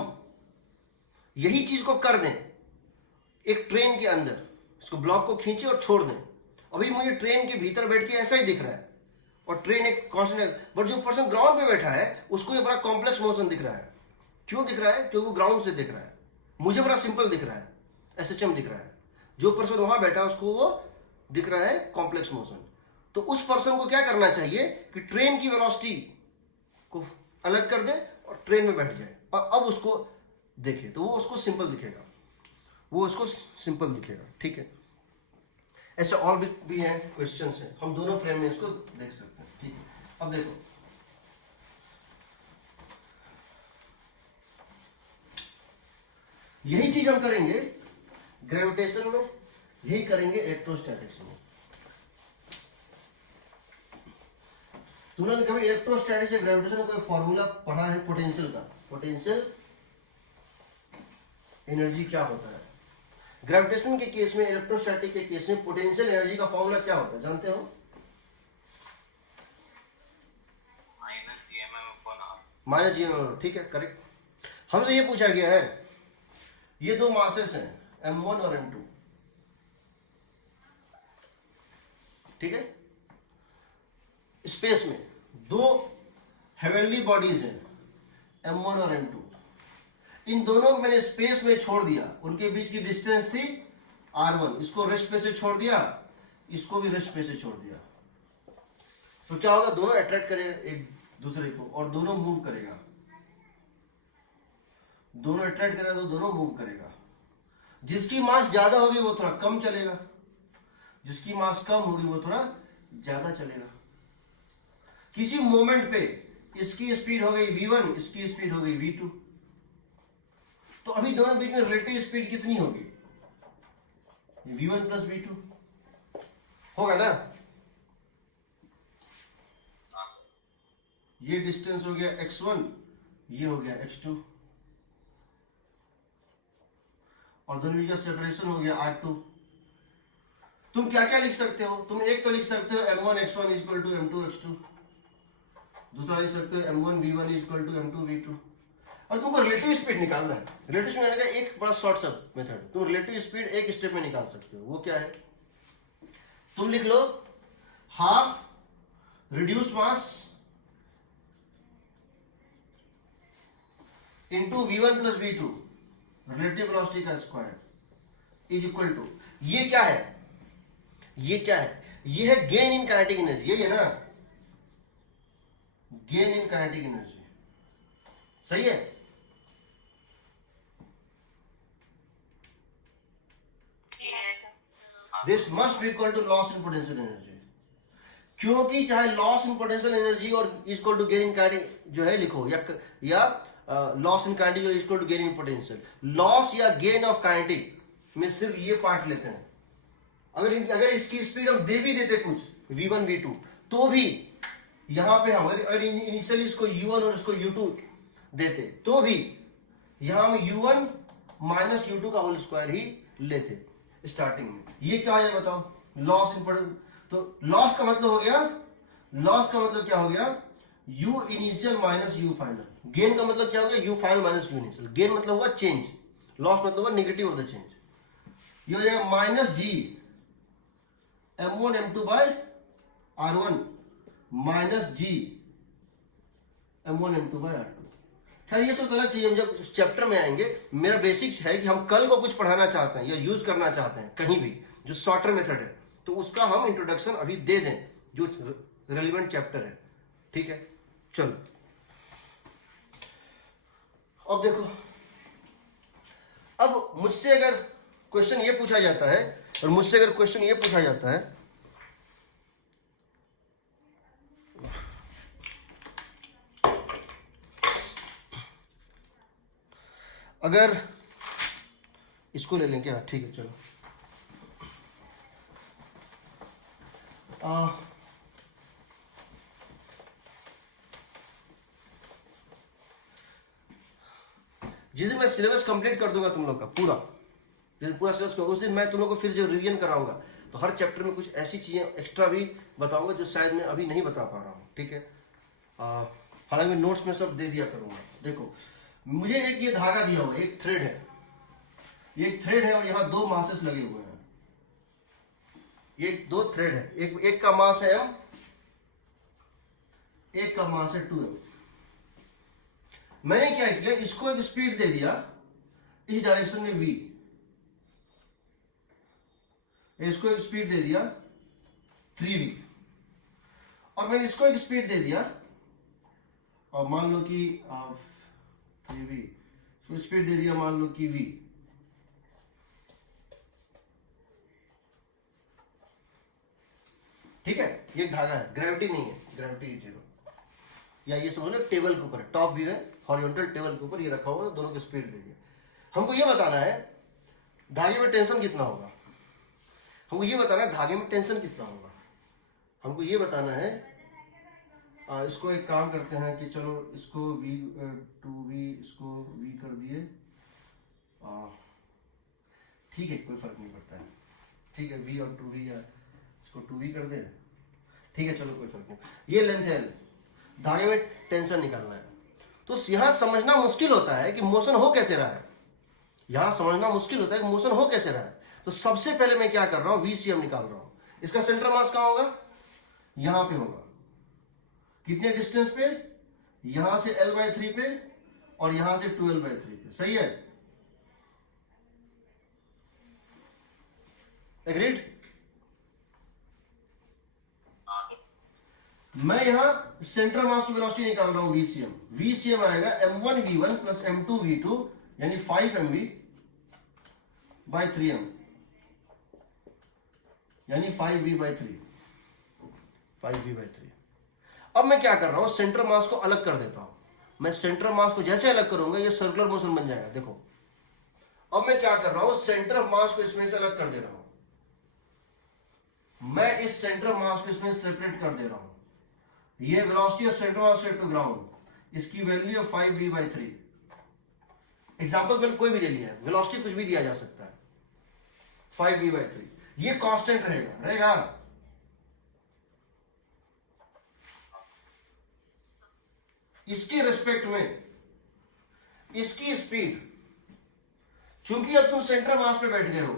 यही चीज को कर दें एक ट्रेन के अंदर, इसको ब्लॉक को खींचे और छोड़ दें, अभी मुझे ट्रेन के भीतर बैठ के ऐसा ही दिख रहा है और ट्रेन एक कांस्टेंट है, बट जो पर्सन ग्राउंड पे बैठा है उसको ये बड़ा कॉम्प्लेक्स मोशन दिख रहा है। क्यों दिख रहा है? क्योंकि वो ग्राउंड से दिख रहा है, मुझे बड़ा सिंपल दिख रहा है, एसएचएम दिख रहा है। जो पर्सन वहां बैठा है उसको वो दिख रहा है कॉम्प्लेक्स मोशन। तो उस पर्सन को क्या करना चाहिए कि ट्रेन की वेलोसिटी को अलग कर दे और ट्रेन में बैठ जाए, और अब उसको देखे तो वो उसको सिंपल दिखेगा, वो उसको सिंपल दिखेगा। ठीक है, ऐसे और भी हैं क्वेश्चंस हैं, हम दोनों फ्रेम में इसको देख सकते हैं। ठीक है, अब देखो यही चीज हम करेंगे ग्रेविटेशन में, यही करेंगे इलेक्ट्रोस्टैटिक्स में। तुमने कभी इलेक्ट्रोस्टैटिक्स या ग्रेविटेशन का कोई फॉर्मूला पढ़ा है पोटेंशियल का? पोटेंशियल एनर्जी क्या होता है? ग्रेविटेशन के केस में, इलेक्ट्रोस्टैटिक के केस में पोटेंशियल एनर्जी का फॉर्मूला क्या होता है, जानते हो? Minus GM. ठीक है, करेक्ट। हमसे ये पूछा गया है, ये दो मासेस हैं m1 और m2, ठीक है, स्पेस में दो हेवनली बॉडीज हैं m1 और m2। इन दोनों को मैंने स्पेस में छोड़ दिया, उनके बीच की डिस्टेंस थी r1, इसको रेस्ट पे से छोड़ दिया, इसको भी रेस्ट पे से छोड़ दिया, तो क्या होगा, दोनों अट्रैक्ट करेगा एक दूसरे को और दोनों मूव करेगा। दोनों अट्रैक्ट करेगा तो दोनों मूव करेगा। जिसकी मास ज्यादा होगी वो थोड़ा कम चलेगा, जिसकी मास कम होगी वो थोड़ा ज्यादा चलेगा। किसी मोमेंट पे इसकी स्पीड हो गई v1, इसकी स्पीड हो गई v2, तो अभी दोनों बीच में रिलेटिव स्पीड कितनी होगी, v1 प्लस v2 होगा ना। ये डिस्टेंस हो गया x1, ये हो गया x2, और दोनों का सेपरेशन हो गया r2। तुम क्या क्या लिख सकते हो? तुम एक तो लिख सकते हो m1 x1 equal to m2 x2, दूसरा लिख सकते हो m1 v1 equal to m2 v2, और तुमको रिलेटिव स्पीड निकालना है। रिलेटिव स्पीड का एक बड़ा शॉर्ट सा मेथड, तुम रिलेटिव स्पीड एक स्टेप में निकाल सकते हो। वो क्या है? तुम लिख लो half reduced mass into v1 plus v2 relative velocity का स्क्वायर इज इक्वल टू, ये क्या है, ये क्या है, ये है गेन इन काइनेटिक एनर्जी, यही है ना, गेन इन काइनेटिक एनर्जी, सही है। This must be equal to loss in potential energy, क्योंकि चाहे लॉस इन पोटेंशियल एनर्जी और equal to gain in kinetic जो है लिखो, या loss in kinetic equal to gain in potential, loss या गेन ऑफ काइनेटिक में सिर्फ ये पार्ट लेते हैं। अगर इसकी स्पीड हम दे भी देते कुछ v1 v2, तो भी यहां पे हम अगर इनिशियली इसको u1 और इसको u2 देते, तो भी यहां हम u1 माइनस u2 का होल स्क्वायर ही लेते स्टार्टिंग में। ये क्या है बताओ, लॉस इंपॉर्टेंट। तो लॉस का मतलब हो गया, लॉस का मतलब क्या हो गया, you initial minus you final. Gain का मतलब क्या हो गया, you final minus you initial. Gain मतलब हुआ चेंज, लॉस मतलब हुआ नेगेटिव ऑफ द चेंज। ये हो जाएगा minus G m1 m2 by r1 minus G m1 m2 by r2। खैर ये सब गलत चीज, हम जब उस चैप्टर में आएंगे, मेरा बेसिक्स है कि हम कल को कुछ पढ़ाना चाहते हैं या यूज करना चाहते हैं कहीं भी जो शॉर्टर मेथड है, तो उसका हम इंट्रोडक्शन अभी दे दें जो रेलिवेंट चैप्टर है। ठीक है, चलो अब देखो, अब मुझसे अगर क्वेश्चन ये पूछा जाता है, और मुझसे अगर क्वेश्चन ये पूछा जाता है, अगर इसको ले लें क्या, ठीक है चलो, जिस दिन मैं सिलेबस कंप्लीट कर दूंगा तुम लोग का पूरा, जिस दिन पूरा सिलेबस का, उस दिन मैं तुम लोग को फिर जो रिवीजन कराऊंगा, तो हर चैप्टर में कुछ ऐसी चीजें एक्स्ट्रा भी बताऊंगा जो शायद मैं अभी नहीं बता पा रहा हूँ। ठीक है, हालांकि नोट्स में सब दे दिया करूंगा। देखो मुझे एक ये धागा दिया हुआ है, एक थ्रेड है, ये एक थ्रेड है और यहाँ दो मासेस लगे हुए हैं, ये दो थ्रेड है, एक का मास है m, एक का मास है 2m। मैंने क्या किया, इसको एक स्पीड दे दिया इस डायरेक्शन में v, इसको एक स्पीड दे दिया 3v, और मैंने इसको एक स्पीड दे दिया, और मान लो कि 3v, इसको स्पीड दे दिया मान लो कि v। ठीक है, ये धागा है, ग्रेविटी नहीं है, ग्रेविटी जीरो। या ये समझ लो टेबल के ऊपर, टॉप व्यू है, हॉरिजॉन्टल टेबल के ऊपर ये रखा हुआ है, दोनों को स्पीड दे दिया। हमको ये बताना है धागे में टेंशन कितना होगा, हमको ये बताना है धागे में टेंशन कितना होगा, हमको ये बताना है। इसको एक काम करते हैं कि चलो इसको v 2v, इसको v कर दिए, ठीक है कोई फर्क नहीं पड़ता है, ठीक है v और 2v, या इसको 2v कर दे, ठीक है चलो कोई फर्क नहीं। ये लेंथ है, धागे में टेंशन निकालना है। तो यहाँ समझना मुश्किल होता है कि मोशन हो कैसे रहा है, यहाँ समझना मुश्किल होता है कि मोशन हो कैसे रहा है। तो सबसे पहले मैं क्या कर रहा हूँ, VCM निकाल रहा हूँ। इसका सेंटर मास कहाँ होगा, यहाँ पे होगा, कितने डिस्टेंस पे, यहां से L/3 पे और यहां से 2L/3 पे, सही है, एग्रीड। मैं यहां सेंट्रल मास की वेलोसिटी निकाल रहा हूं VCM। VCM आएगा m1v1 प्लस m2v2 यानी 5mv बाय 3m, यानी 5v/3, 5v/3। अब मैं क्या कर रहा हूं, सेंटर मास को अलग कर देता हूं। मैं सेंटर मास को जैसे अलग करूंगा ये सर्कुलर मोशन बन जाएगा। देखो अब मैं क्या कर रहा हूं, सेंटर ऑफ मास को इसमें से अलग कर दे रहा हूं, मैं इस सेंटर मास को इसमें सेपरेट कर दे रहा हूं। ये velocity of centre mass to ground, इसकी वैल्यू है 5v/3। एग्जांपल मैंने कोई भी ले लिया है, वेलोसिटी कुछ भी दिया जा सकता है, 5v/3। ये कांस्टेंट रहेगा, इसके रिस्पेक्ट में इसकी स्पीड, चूंकि अब तुम सेंटर मास पे बैठ गए हो,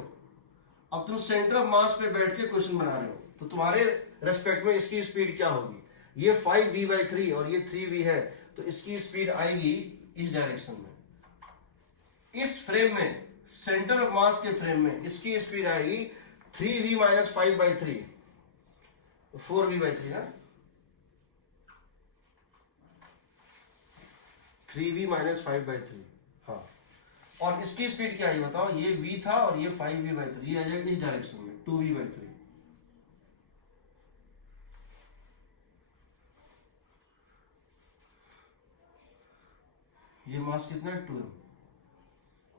अब तुम सेंटर मास पे बैठ के क्वेश्चन बना रहे हो, तो तुम्हारे रेस्पेक्ट में इसकी स्पीड क्या होगी, ये 5v/3 और ये 3v है, तो इसकी स्पीड आएगी इस डायरेक्शन में। इस फ्रेम में, सेंटर ऑफ मास के फ्रेम में इसकी स्पीड आएगी 3v - 5/3, 4v/3 ना, 3v - 5/3, हाँ। और इसकी स्पीड क्या है बताओ, ये v था और ये 5v/3, ये आ जाएगा इस डायरेक्शन में 2v/3। ये मास कितना है, 2m।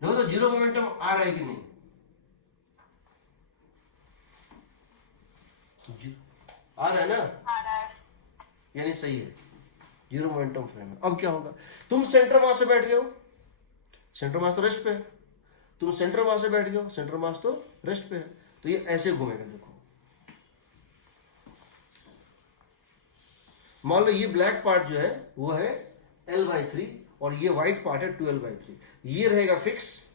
देखो तो जीरो मोमेंटम आ रहा है कि नहीं, आ रहा है ना, आ रहा है। यानी सही है, जीरो मोमेंटम फ्रेम है। अब क्या होगा, तुम सेंटर मास से बैठ गए हो, सेंटर मास तो रेस्ट पे है, तुम सेंटर मास पे बैठ गए हो, सेंटर मास तो रेस्ट पे है, तो ये ऐसे घूमेगा। देखो मान लो ये ब्लैक पार्ट जो है वो है L/3 और ये व्हाइट पार्ट है 2L/3, ये रहेगा फिक्स,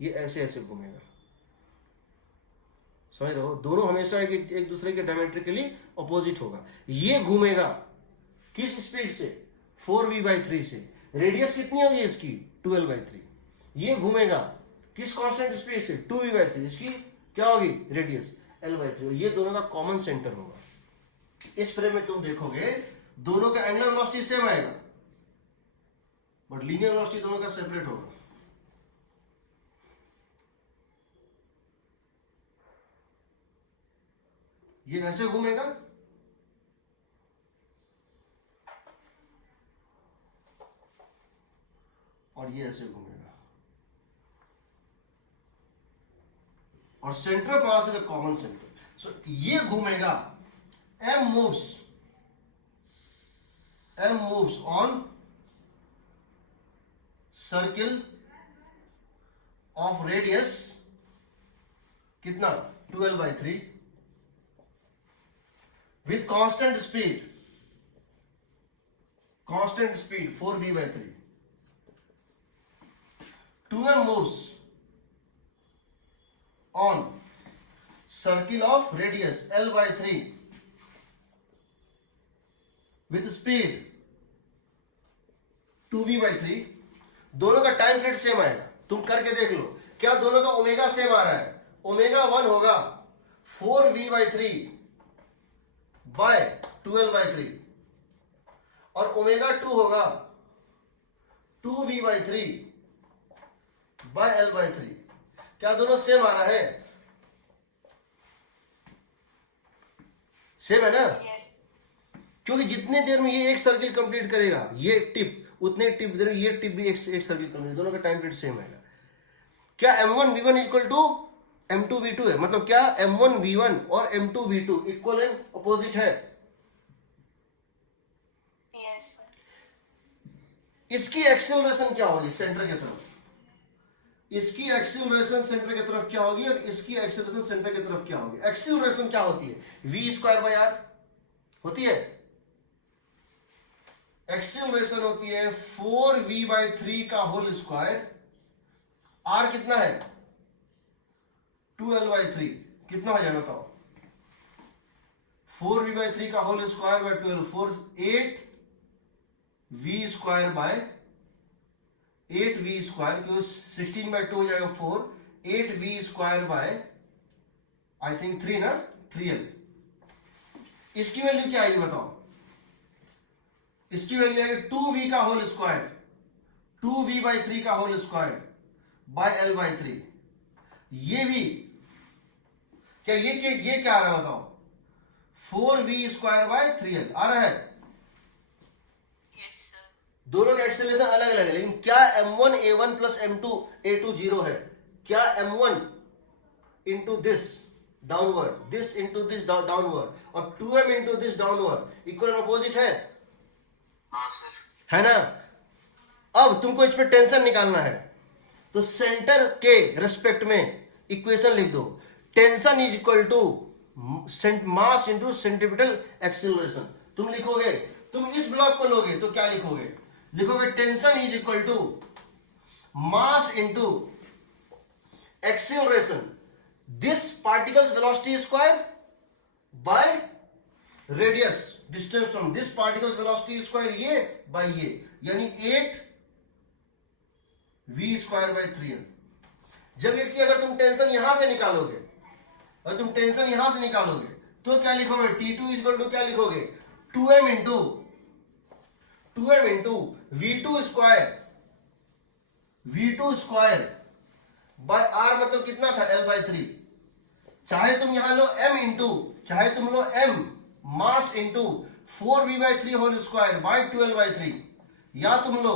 ये ऐसे ऐसे घूमेगा। समझ रहे हो, दोनों हमेशा एक दूसरे के डायमेट्रिकली अपोजिट होगा। ये घूमेगा किस स्पीड से, 4v/3 से। रेडियस कितनी होगी इसकी, 2L/3। ये घूमेगा किस कांस्टेंट स्पीड से, 2v/3। इसकी क्या होगी रेडियस, L/3। ये दोनों का कॉमन सेंटर होगा। इस फ्रेम में तुम देखोगे दोनों का एंगुलर वेलोसिटी सेम आएगा, बट लीनियर वेलोसिटी दोनों का सेपरेट होगा। ये ऐसे घूमेगा और ये ऐसे घूमेगा, और centre of mass is the common centre. So ये घूमेगा, m moves on circle of radius कितना, 2L/3 with constant speed 4v/3। 2m moves on circle of radius L/3 with speed 2v/3। दोनों का टाइम पीरियड सेम आएगा, तुम करके देख लो। क्या दोनों का ओमेगा सेम आ रहा है, ओमेगा 1 होगा 4v/3 बाय 2L/3 और ओमेगा 2 होगा 2v/3 बाय L/3। क्या दोनों सेम आ रहा है, सेम है ना? क्योंकि जितने देर में ये एक सर्किल कंप्लीट करेगा, ये टिप, उतने टिप देर में ये टिप भी एक सर्किल कंप्लीट, दोनों का टाइम पीरियड सेम आएगा। क्या m1v1 इक्वल टू m2v2 है, मतलब क्या m1v1 और m2v2 इक्वल एंड अपोजिट है? Yes. इसकी एक्सेलरेशन क्या होगी सेंटर की तरफ, इसकी एक्सेलरेशन सेंटर की तरफ क्या होगी और इसकी एक्सेलरेशन सेंटर की तरफ क्या होगी? एक्सेलरेशन क्या होती है, v²/r होती है। एक्सेलरेशन होती है 4v/3 का होल स्क्वायर, r कितना है 2L/3, कितना हो जाएगा बताओ? 4v/3 का होल स्क्वायर बाय 12, 8v² क्योंकि 16/2 हो जाएगा 4, 8v² आई थिंक 3 ना, 3L। इसकी वैल्यू क्या आएगी बताओ? इसकी वैल्यू आएगी 2v का होल स्क्वायर, 2v/3 का होल स्क्वायर बाय L/3। ये भी क्या, ये क्या आ रहा है बताओ? 4v² आ रहा है। Yes, sir. दोनों का एक्सेलरेशन अलग अलग है, लेकिन क्या m1a1 प्लस m2a2 0 है? क्या m1 into this downward, this into this downward और 2m into this downward equal opposite है? हाँ सर। है ना? अब तुमको इस पर टेंशन निकालना है, तो सेंटर के रेस्पेक्ट में इक्वेशन लिख दो। Tension is equal to mass into centripetal acceleration. तुम लिखोगे, तुम इस ब्लॉक को लोगे तो क्या लिखोगे? लिखोगे tension is equal to mass into acceleration, this particle's velocity square by radius distance from this particle's velocity square, ये बाय ये, यानी 8v²/3L। जब ये कि अगर तुम टेंशन यहां से निकालोगे, अगर तुम टेंशन यहां से निकालोगे तो क्या लिखोगे? T2 इज इक्वल टू क्या लिखोगे? 2m into v2² bye r, मतलब कितना था L/3। चाहे तुम यहां लो m इंटू, चाहे तुम लो m mass into 4v/3 whole square by 2L/3, या तुम लो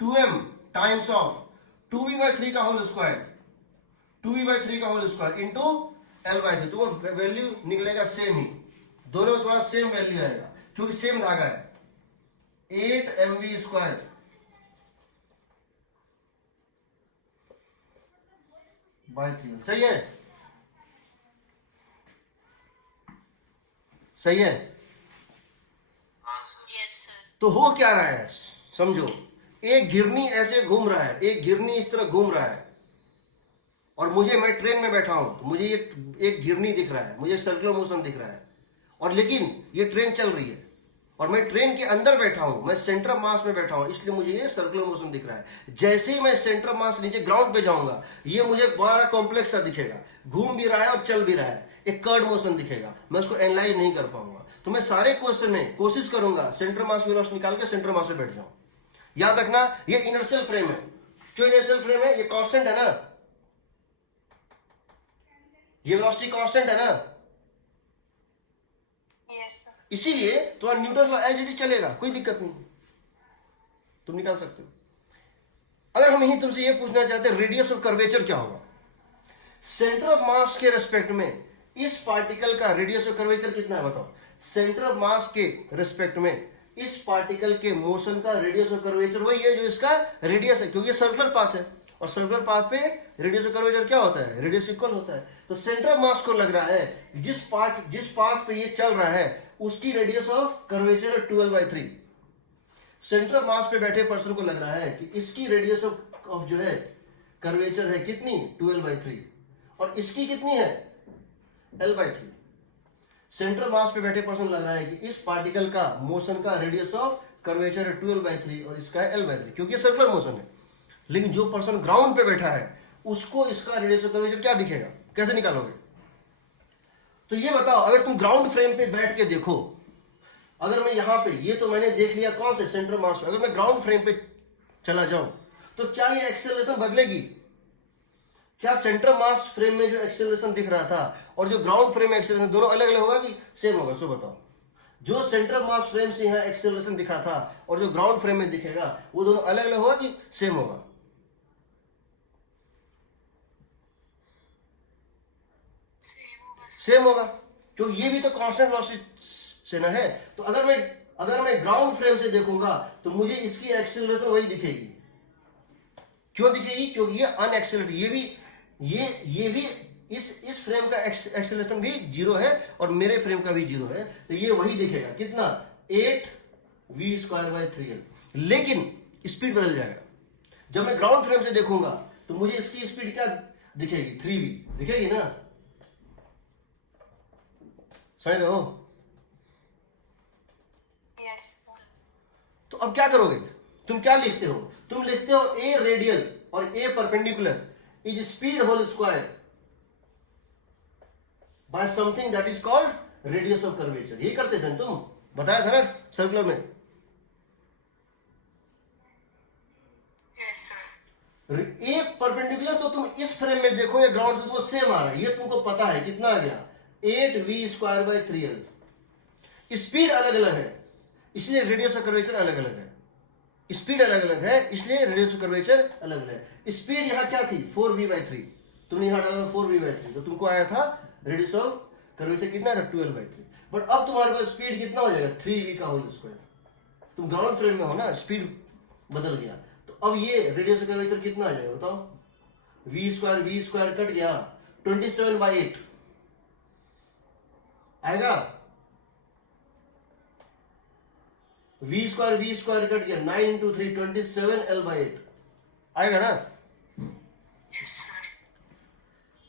2m टाइम्स ऑफ 2v/3 का होल स्क्वायर, 2v/3 का होल स्क्वायर इंटू L/3। तुम्हारा वैल्यू निकलेगा सेम ही, दोनों में तुम्हारा सेम वैल्यू आएगा क्योंकि सेम धागा है। 8mv² bye 3l। सही है, सही है। हाँ सर। Yes sir. तो हो क्या रहा है समझो, एक घिरनी ऐसे घूम रहा है, एक घिरनी इस तरह घूम रहा है, और मैं ट्रेन में बैठा हूं तो मुझे ये एक घिरनी दिख रहा है, मुझे सर्कुलर मोशन दिख रहा है, और लेकिन ये ट्रेन चल रही है और मैं ट्रेन के अंदर बैठा हूं, मैं सेंटर ऑफ मास में बैठा हूं, इसलिए मुझे ये सर्कुलर मोशन दिख रहा है। जैसे ही मैं सेंटर ऑफ मास नीचे ग्राउंड पे जाऊंगा, ये मुझे बड़ा कॉम्प्लेक्स सा दिखेगा, घूम भी रहा है और चल भी रहा है, एक कर्व मोशन दिखेगा, मैं उसको एनालाइज नहीं कर पाऊंगा। तो मैं सारे क्वेश्चन में कोशिश करूंगा सेंटर मास वेलोसिटी निकाल के सेंटर मास में बैठ जाऊं। याद रखना ये इनर्शियल फ्रेम है। क्यों इनर्शियल फ्रेम है? ये कांस्टेंट है ना, ये वेलोसिटी कांस्टेंट है ना, यस सर। इसीलिए तुम्हारा Newton law as it is चलेगा, कोई दिक्कत नहीं, तुम निकाल सकते हो। अगर हम यही तुमसे ये पूछना चाहते हैं रेडियस ऑफ कर्वेचर क्या होगा, सेंटर ऑफ मास के रेस्पेक्ट में इस पार्टिकल का रेडियस ऑफ कर्वेचर कितना है बताओ। सेंटर ऑफ मास के रेस्पेक्ट में इस पार्टिकल के मोशन का रेडियस ऑफ कर्वेचर वही है जो इसका रेडियस है, क्योंकि ये सर्कुलर पाथ है और सर्कुलर पाथ पे रेडियस ऑफ कर्वेचर क्या होता है, रेडियस इक्वल होता है। तो सेंटर ऑफ मास को लग रहा है जिस पाथ पे ये चल रहा है उसकी रेडियस ऑफ कर्वेचर है 12/3। सेंटर ऑफ मास पे बैठे पर्सन को लग रहा है कि इसकी रेडियस ऑफ जो है कर्वेचर है कितनी, 12/3, और इसकी कितनी है, l/3। सेंटर ऑफ मास पे बैठे पर्सन लग रहा है कि इस पार्टिकल का मोशन का रेडियस ऑफ कर्वेचर है 12/3 और इसका है l/3, क्योंकि ये सर्कुलर मोशन है। लेकिन जो पर्सन ग्राउंड पे बैठा है उसको इसका रेडियस ऑफ कर्वेचर क्या दिखेगा, कैसे निकालोगे? तो ये बताओ, अगर तुम ग्राउंड फ्रेम पे बैठ के देखो, अगर मैं यहां पे, ये तो मैंने देख लिया कौन से सेंटर मास पे, अगर मैं ग्राउंड फ्रेम पे चला जाऊं तो क्या ये एक्सेलरेशन बदलेगी? क्या सेंटर मास फ्रेम में जो एक्सेलरेशन दिख रहा था और जो ग्राउंड फ्रेम में एक्सेलरेशन दोनों अलग अलग होगा कि सेम होगा? सो बताओ, जो सेंटर मास फ्रेम से यहां एक्सेलरेशन दिखा था और जो ग्राउंड फ्रेम में दिखेगा वो दोनों अलग अलग होगा कि सेम होगा? सेम होगा, क्योंकि ये भी तो कांस्टेंट वेलोसिटी से ना है। तो अगर मैं ग्राउंड फ्रेम से देखूंगा तो मुझे इसकी एक्सेलरेशन वही दिखेगी। क्यों दिखेगी? क्योंकि ये अनएक्सेलरेटेड, ये भी इस फ्रेम का एक्सेलरेशन भी 0 है और मेरे फ्रेम का भी 0 है, तो ये वही दिखेगा कितना, 8v²/3l। लेकिन स्पीड बदल जाएगा। जब मैं ग्राउंड फ्रेम से देखूंगा तो मुझे इसकी स्पीड क्या दिखेगी, 3v दिखेगी ना, समझ रहे हो? Yes sir. तो अब क्या करोगे, तुम क्या लिखते हो? तुम लिखते हो ए रेडियल और a perpendicular is speed whole square by something that is called radius of curvature. ये करते थे तुम, बताया था ना सर्कुलर में। Yes sir. ए परपेंडिकुलर तो तुम इस फ्रेम में देखो या ग्राउंड से, तो सेम आ रहा है, ये तुमको पता है कितना आ गया, 8v²/3l। स्पीड अलग अलग है इसलिए रेडियस ऑफ कर्वेचर अलग अलग है, स्पीड अलग अलग है इसलिए रेडियस ऑफ कर्वेचर अलग अलग है। स्पीड यहां क्या थी, 4v/3, तुमने यहां डाला 4v/3 तो तुमको आया था रेडियस ऑफ कर्वेचर कितना था, 12/3। बट अब तुम्हारे पास स्पीड कितना हो जाएगा, 3v का होल स्क्वायर। तुम ग्राउंड फ्रेम में हो ना, स्पीड बदल गया, तो अब ये रेडियस ऑफ कर्वेचर कितना आ जाएगा बताओ, v² कट गया, 27/8 आएगा, v² कट गया, 9 × 3 27l/8 आएगा ना।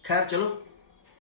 खैर चलो